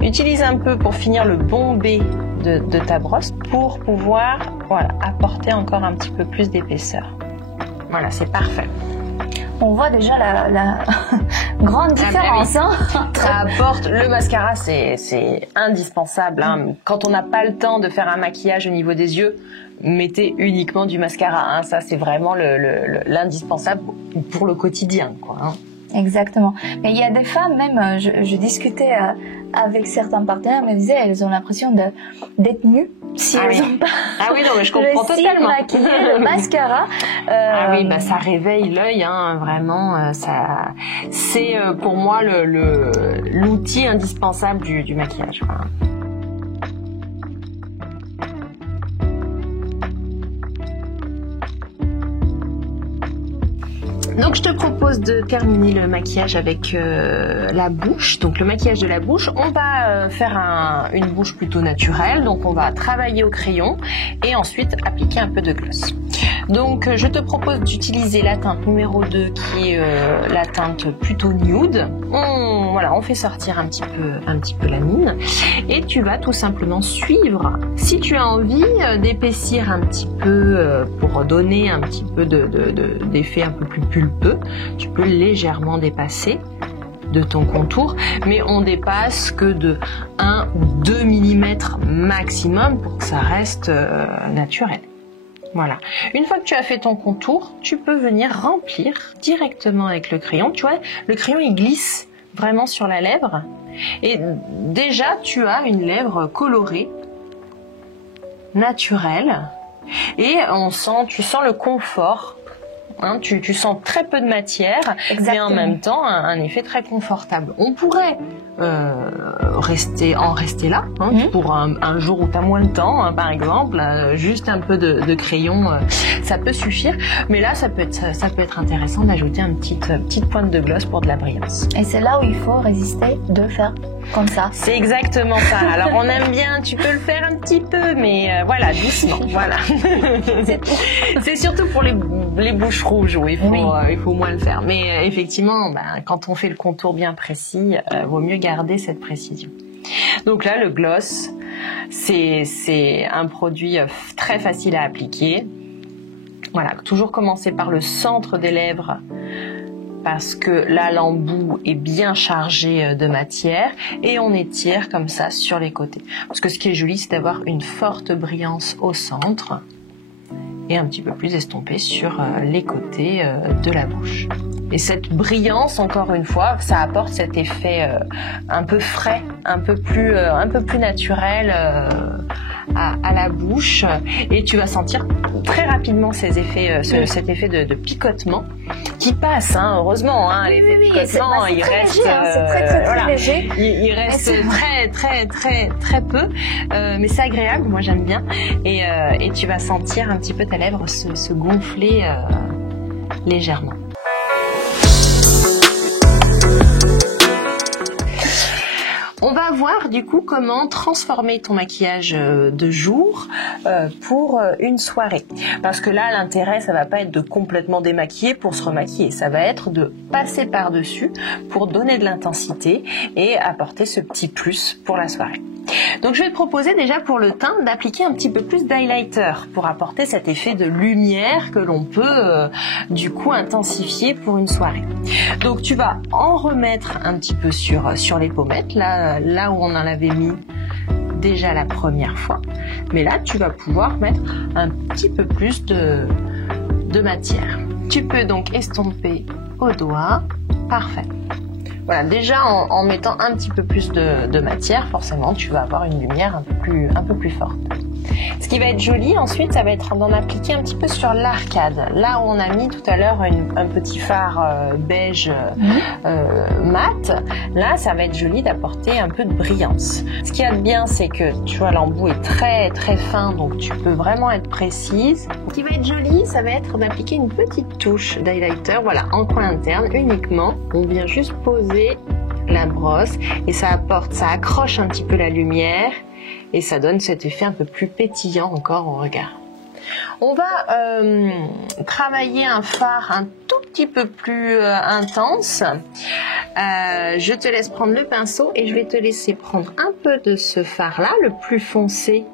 Utilise un peu pour finir le bombé de ta brosse pour pouvoir apporter encore un petit peu plus d'épaisseur. Voilà, c'est parfait. On voit déjà la grande différence. Ça apporte, le mascara c'est indispensable. Quand on n'a pas le temps de faire un maquillage au niveau des yeux, mettez uniquement du mascara. Ça c'est vraiment l'indispensable pour le quotidien, quoi. Exactement. Mais il y a des femmes, même, je discutais avec certains partenaires, me disaient, elles ont l'impression d'être nues si elles n'ont pas oui, non, mais je comprends totalement. le cils maquillé, le mascara. Oui, ça réveille l'œil, vraiment. C'est pour moi l'outil indispensable du maquillage. Quoi. Donc je te propose de terminer le maquillage avec la bouche. Donc le maquillage de la bouche, on va faire une bouche plutôt naturelle. Donc on va travailler au crayon et ensuite appliquer un peu de gloss. Donc je te propose d'utiliser la teinte numéro 2 qui est la teinte plutôt nude. On fait sortir un petit peu la mine et tu vas tout simplement suivre. Si tu as envie d'épaissir un petit peu pour donner un petit peu d'effet un peu plus pulpeux, tu peux légèrement dépasser de ton contour, mais on dépasse que de 1 ou 2 mm maximum pour que ça reste naturel. Voilà. Une fois que tu as fait ton contour, tu peux venir remplir directement avec le crayon. Tu vois, le crayon il glisse vraiment sur la lèvre. Et déjà, tu as une lèvre colorée, naturelle. Et tu sens le confort. Hein, tu sens très peu de matière, mais en même temps un effet très confortable. On pourrait rester là, hein, pour un jour où tu as moins de temps, hein, par exemple, juste un peu de crayon, ça peut suffire. Mais là, ça peut être intéressant d'ajouter une petite pointe de gloss pour de la brillance. Et c'est là où il faut résister de faire comme ça. C'est exactement ça. Alors on aime bien, tu peux le faire un petit peu, mais voilà, doucement. Voilà. C'est surtout pour les bouches rouges où il faut moins le faire. Mais effectivement, quand on fait le contour bien précis, vaut mieux garder cette précision. Donc là, le gloss, c'est un produit très facile à appliquer. Voilà, toujours commencer par le centre des lèvres, parce que là l'embout est bien chargé de matière, et on étire comme ça sur les côtés. Parce que ce qui est joli, c'est d'avoir une forte brillance au centre et un petit peu plus estompé sur les côtés de la bouche. Et cette brillance, encore une fois, ça apporte cet effet un peu frais, un peu plus naturel à la bouche, et tu vas sentir très rapidement ces effets, cet effet de picotement qui passe, hein, heureusement. Hein, l'effet picotement, il reste, c'est très léger. Il reste très peu, mais c'est agréable. Moi, j'aime bien. Et tu vas sentir un petit peu ta lèvre se gonfler légèrement. On va voir du coup comment transformer ton maquillage de jour pour une soirée. Parce que là, l'intérêt, ça va pas être de complètement démaquiller pour se remaquiller. Ça va être de passer par-dessus pour donner de l'intensité et apporter ce petit plus pour la soirée. Donc je vais te proposer déjà pour le teint d'appliquer un petit peu plus d'highlighter pour apporter cet effet de lumière que l'on peut du coup intensifier pour une soirée. Donc tu vas en remettre un petit peu sur les pommettes, là où on en avait mis déjà la première fois. Mais là tu vas pouvoir mettre un petit peu plus de matière. Tu peux donc estomper au doigt, parfait. Voilà, déjà en mettant un petit peu plus de matière, forcément tu vas avoir une lumière un peu plus forte. Ce qui va être joli ensuite, ça va être d'en appliquer un petit peu sur l'arcade. Là où on a mis tout à l'heure un petit fard beige mat, là ça va être joli d'apporter un peu de brillance. Ce qu'il y a de bien, c'est que tu vois, l'embout est très très fin, donc tu peux vraiment être précise. Ce qui va être joli, ça va être d'appliquer une petite touche d'highlighter, voilà, en coin interne uniquement. On vient juste poser la brosse et ça accroche un petit peu la lumière. Et ça donne cet effet un peu plus pétillant encore au regard. On va travailler un fard un tout petit peu plus intense. Je te laisse prendre le pinceau et je vais te laisser prendre un peu de ce fard-là, le plus foncé,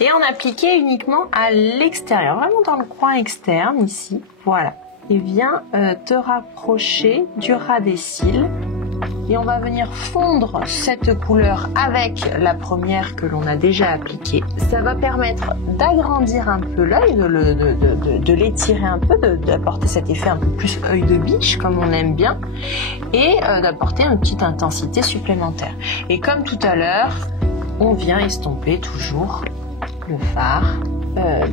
et en appliquer uniquement à l'extérieur, vraiment dans le coin externe ici. Voilà. Et viens te rapprocher du ras des cils. Et on va venir fondre cette couleur avec la première que l'on a déjà appliquée. Ça va permettre d'agrandir un peu l'œil, de l'étirer un peu, d'apporter cet effet un peu plus œil de biche comme on aime bien, et d'apporter une petite intensité supplémentaire. Et comme tout à l'heure, on vient estomper toujours le fard.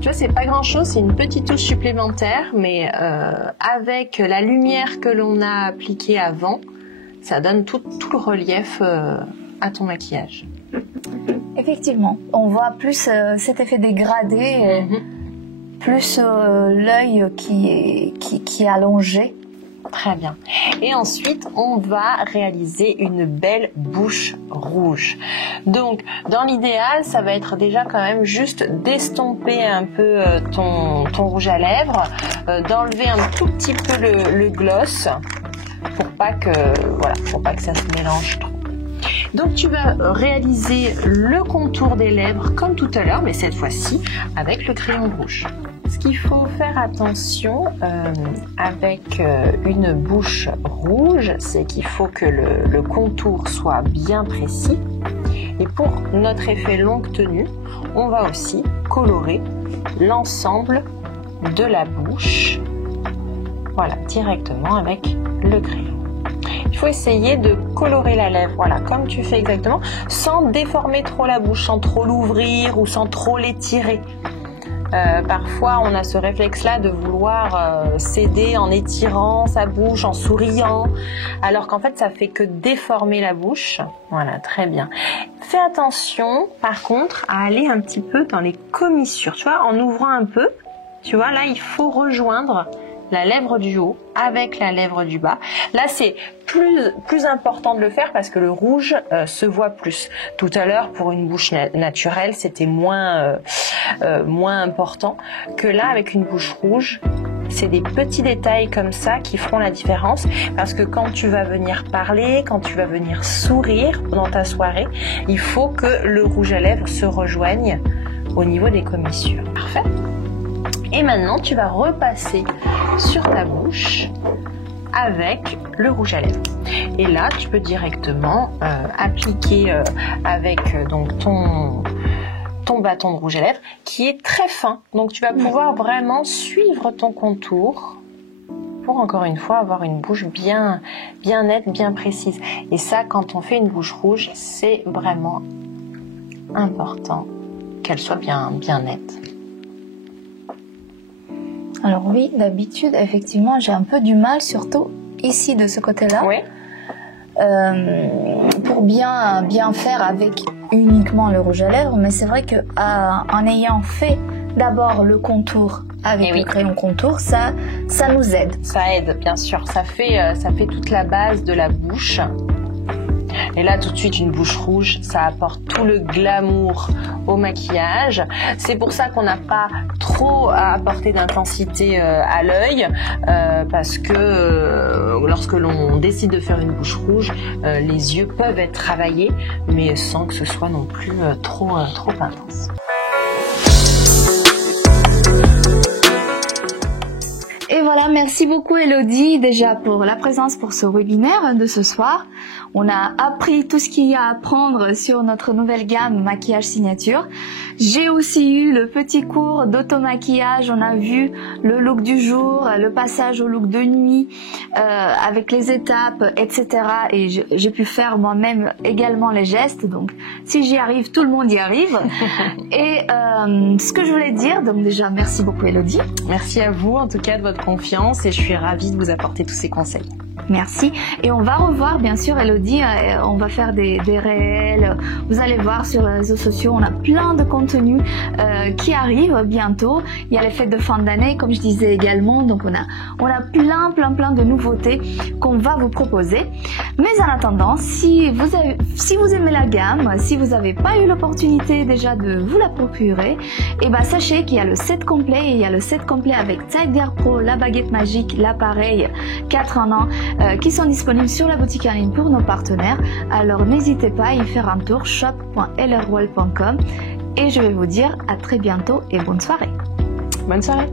Tu vois, c'est pas grand chose, c'est une petite touche supplémentaire, mais avec la lumière que l'on a appliquée avant, ça donne tout le relief à ton maquillage. Effectivement, on voit plus cet effet dégradé, plus l'œil qui est allongé. Très bien. Et ensuite, on va réaliser une belle bouche rouge. Donc, dans l'idéal, ça va être déjà quand même juste d'estomper un peu ton rouge à lèvres, d'enlever un tout petit peu le gloss, pour pas que ça se mélange trop. Donc tu vas réaliser le contour des lèvres comme tout à l'heure, mais cette fois-ci avec le crayon rouge. Ce qu'il faut faire attention avec une bouche rouge, c'est qu'il faut que le contour soit bien précis Et pour notre effet longue tenue, on va aussi colorer l'ensemble de la bouche. Voilà, directement avec le crayon. Il faut essayer de colorer la lèvre, voilà, comme tu fais exactement, sans déformer trop la bouche, sans trop l'ouvrir ou sans trop l'étirer. Parfois, on a ce réflexe-là de vouloir s'aider en étirant sa bouche, en souriant, alors qu'en fait, ça fait que déformer la bouche. Voilà, très bien. Fais attention, par contre, à aller un petit peu dans les commissures. Tu vois, en ouvrant un peu, tu vois, là, il faut rejoindre la lèvre du haut avec la lèvre du bas. Là, c'est plus important de le faire parce que le rouge se voit plus. Tout à l'heure, pour une bouche naturelle, c'était moins important que là, avec une bouche rouge. C'est des petits détails comme ça qui feront la différence parce que quand tu vas venir parler, quand tu vas venir sourire dans ta soirée, il faut que le rouge à lèvres se rejoigne au niveau des commissures. Parfait. Et maintenant, tu vas repasser sur ta bouche avec le rouge à lèvres. Et là, tu peux directement appliquer avec donc ton bâton de rouge à lèvres qui est très fin. Donc, tu vas pouvoir vraiment suivre ton contour pour, encore une fois, avoir une bouche bien nette, bien précise. Et ça, quand on fait une bouche rouge, c'est vraiment important qu'elle soit bien nette. Alors oui, d'habitude, effectivement, j'ai un peu du mal, surtout ici de ce côté-là, oui. Pour bien faire avec uniquement le rouge à lèvres. Mais c'est vrai que en ayant fait d'abord le contour avec le crayon contour, ça nous aide. Ça aide, bien sûr. Ça fait toute la base de la bouche. Et là, tout de suite, une bouche rouge, ça apporte tout le glamour au maquillage. C'est pour ça qu'on n'a pas trop à apporter d'intensité à l'œil, parce que lorsque l'on décide de faire une bouche rouge, les yeux peuvent être travaillés, mais sans que ce soit non plus trop intense. Et voilà, merci beaucoup Elodie déjà pour la présence pour ce webinaire de ce soir. On a appris tout ce qu'il y a à apprendre sur notre nouvelle gamme maquillage signature. J'ai aussi eu le petit cours d'auto-maquillage. On a vu le look du jour, le passage au look de nuit, avec les étapes, etc. Et j'ai pu faire moi-même également les gestes. Donc, si j'y arrive, tout le monde y arrive. Et ce que je voulais dire, donc déjà, merci beaucoup Elodie. Merci à vous, en tout cas, de votre confiance. Et je suis ravie de vous apporter tous ces conseils. Merci. Et on va revoir, bien sûr, Elodie, on va faire des réels. Vous allez voir sur les réseaux sociaux, on a plein de contenus qui arrivent bientôt. Il y a les fêtes de fin d'année, comme je disais également. Donc, on a plein de nouveautés qu'on va vous proposer. Mais en attendant, si vous aimez la gamme, si vous n'avez pas eu l'opportunité déjà de vous la procurer, et ben sachez qu'il y a le set complet. Et il y a le set complet avec Tiger Pro, la baguette magique, l'appareil 4 en 1. Qui sont disponibles sur la boutique en ligne pour nos partenaires. Alors n'hésitez pas à y faire un tour, shop.lrworld.com, et je vais vous dire à très bientôt et bonne soirée. Bonne soirée.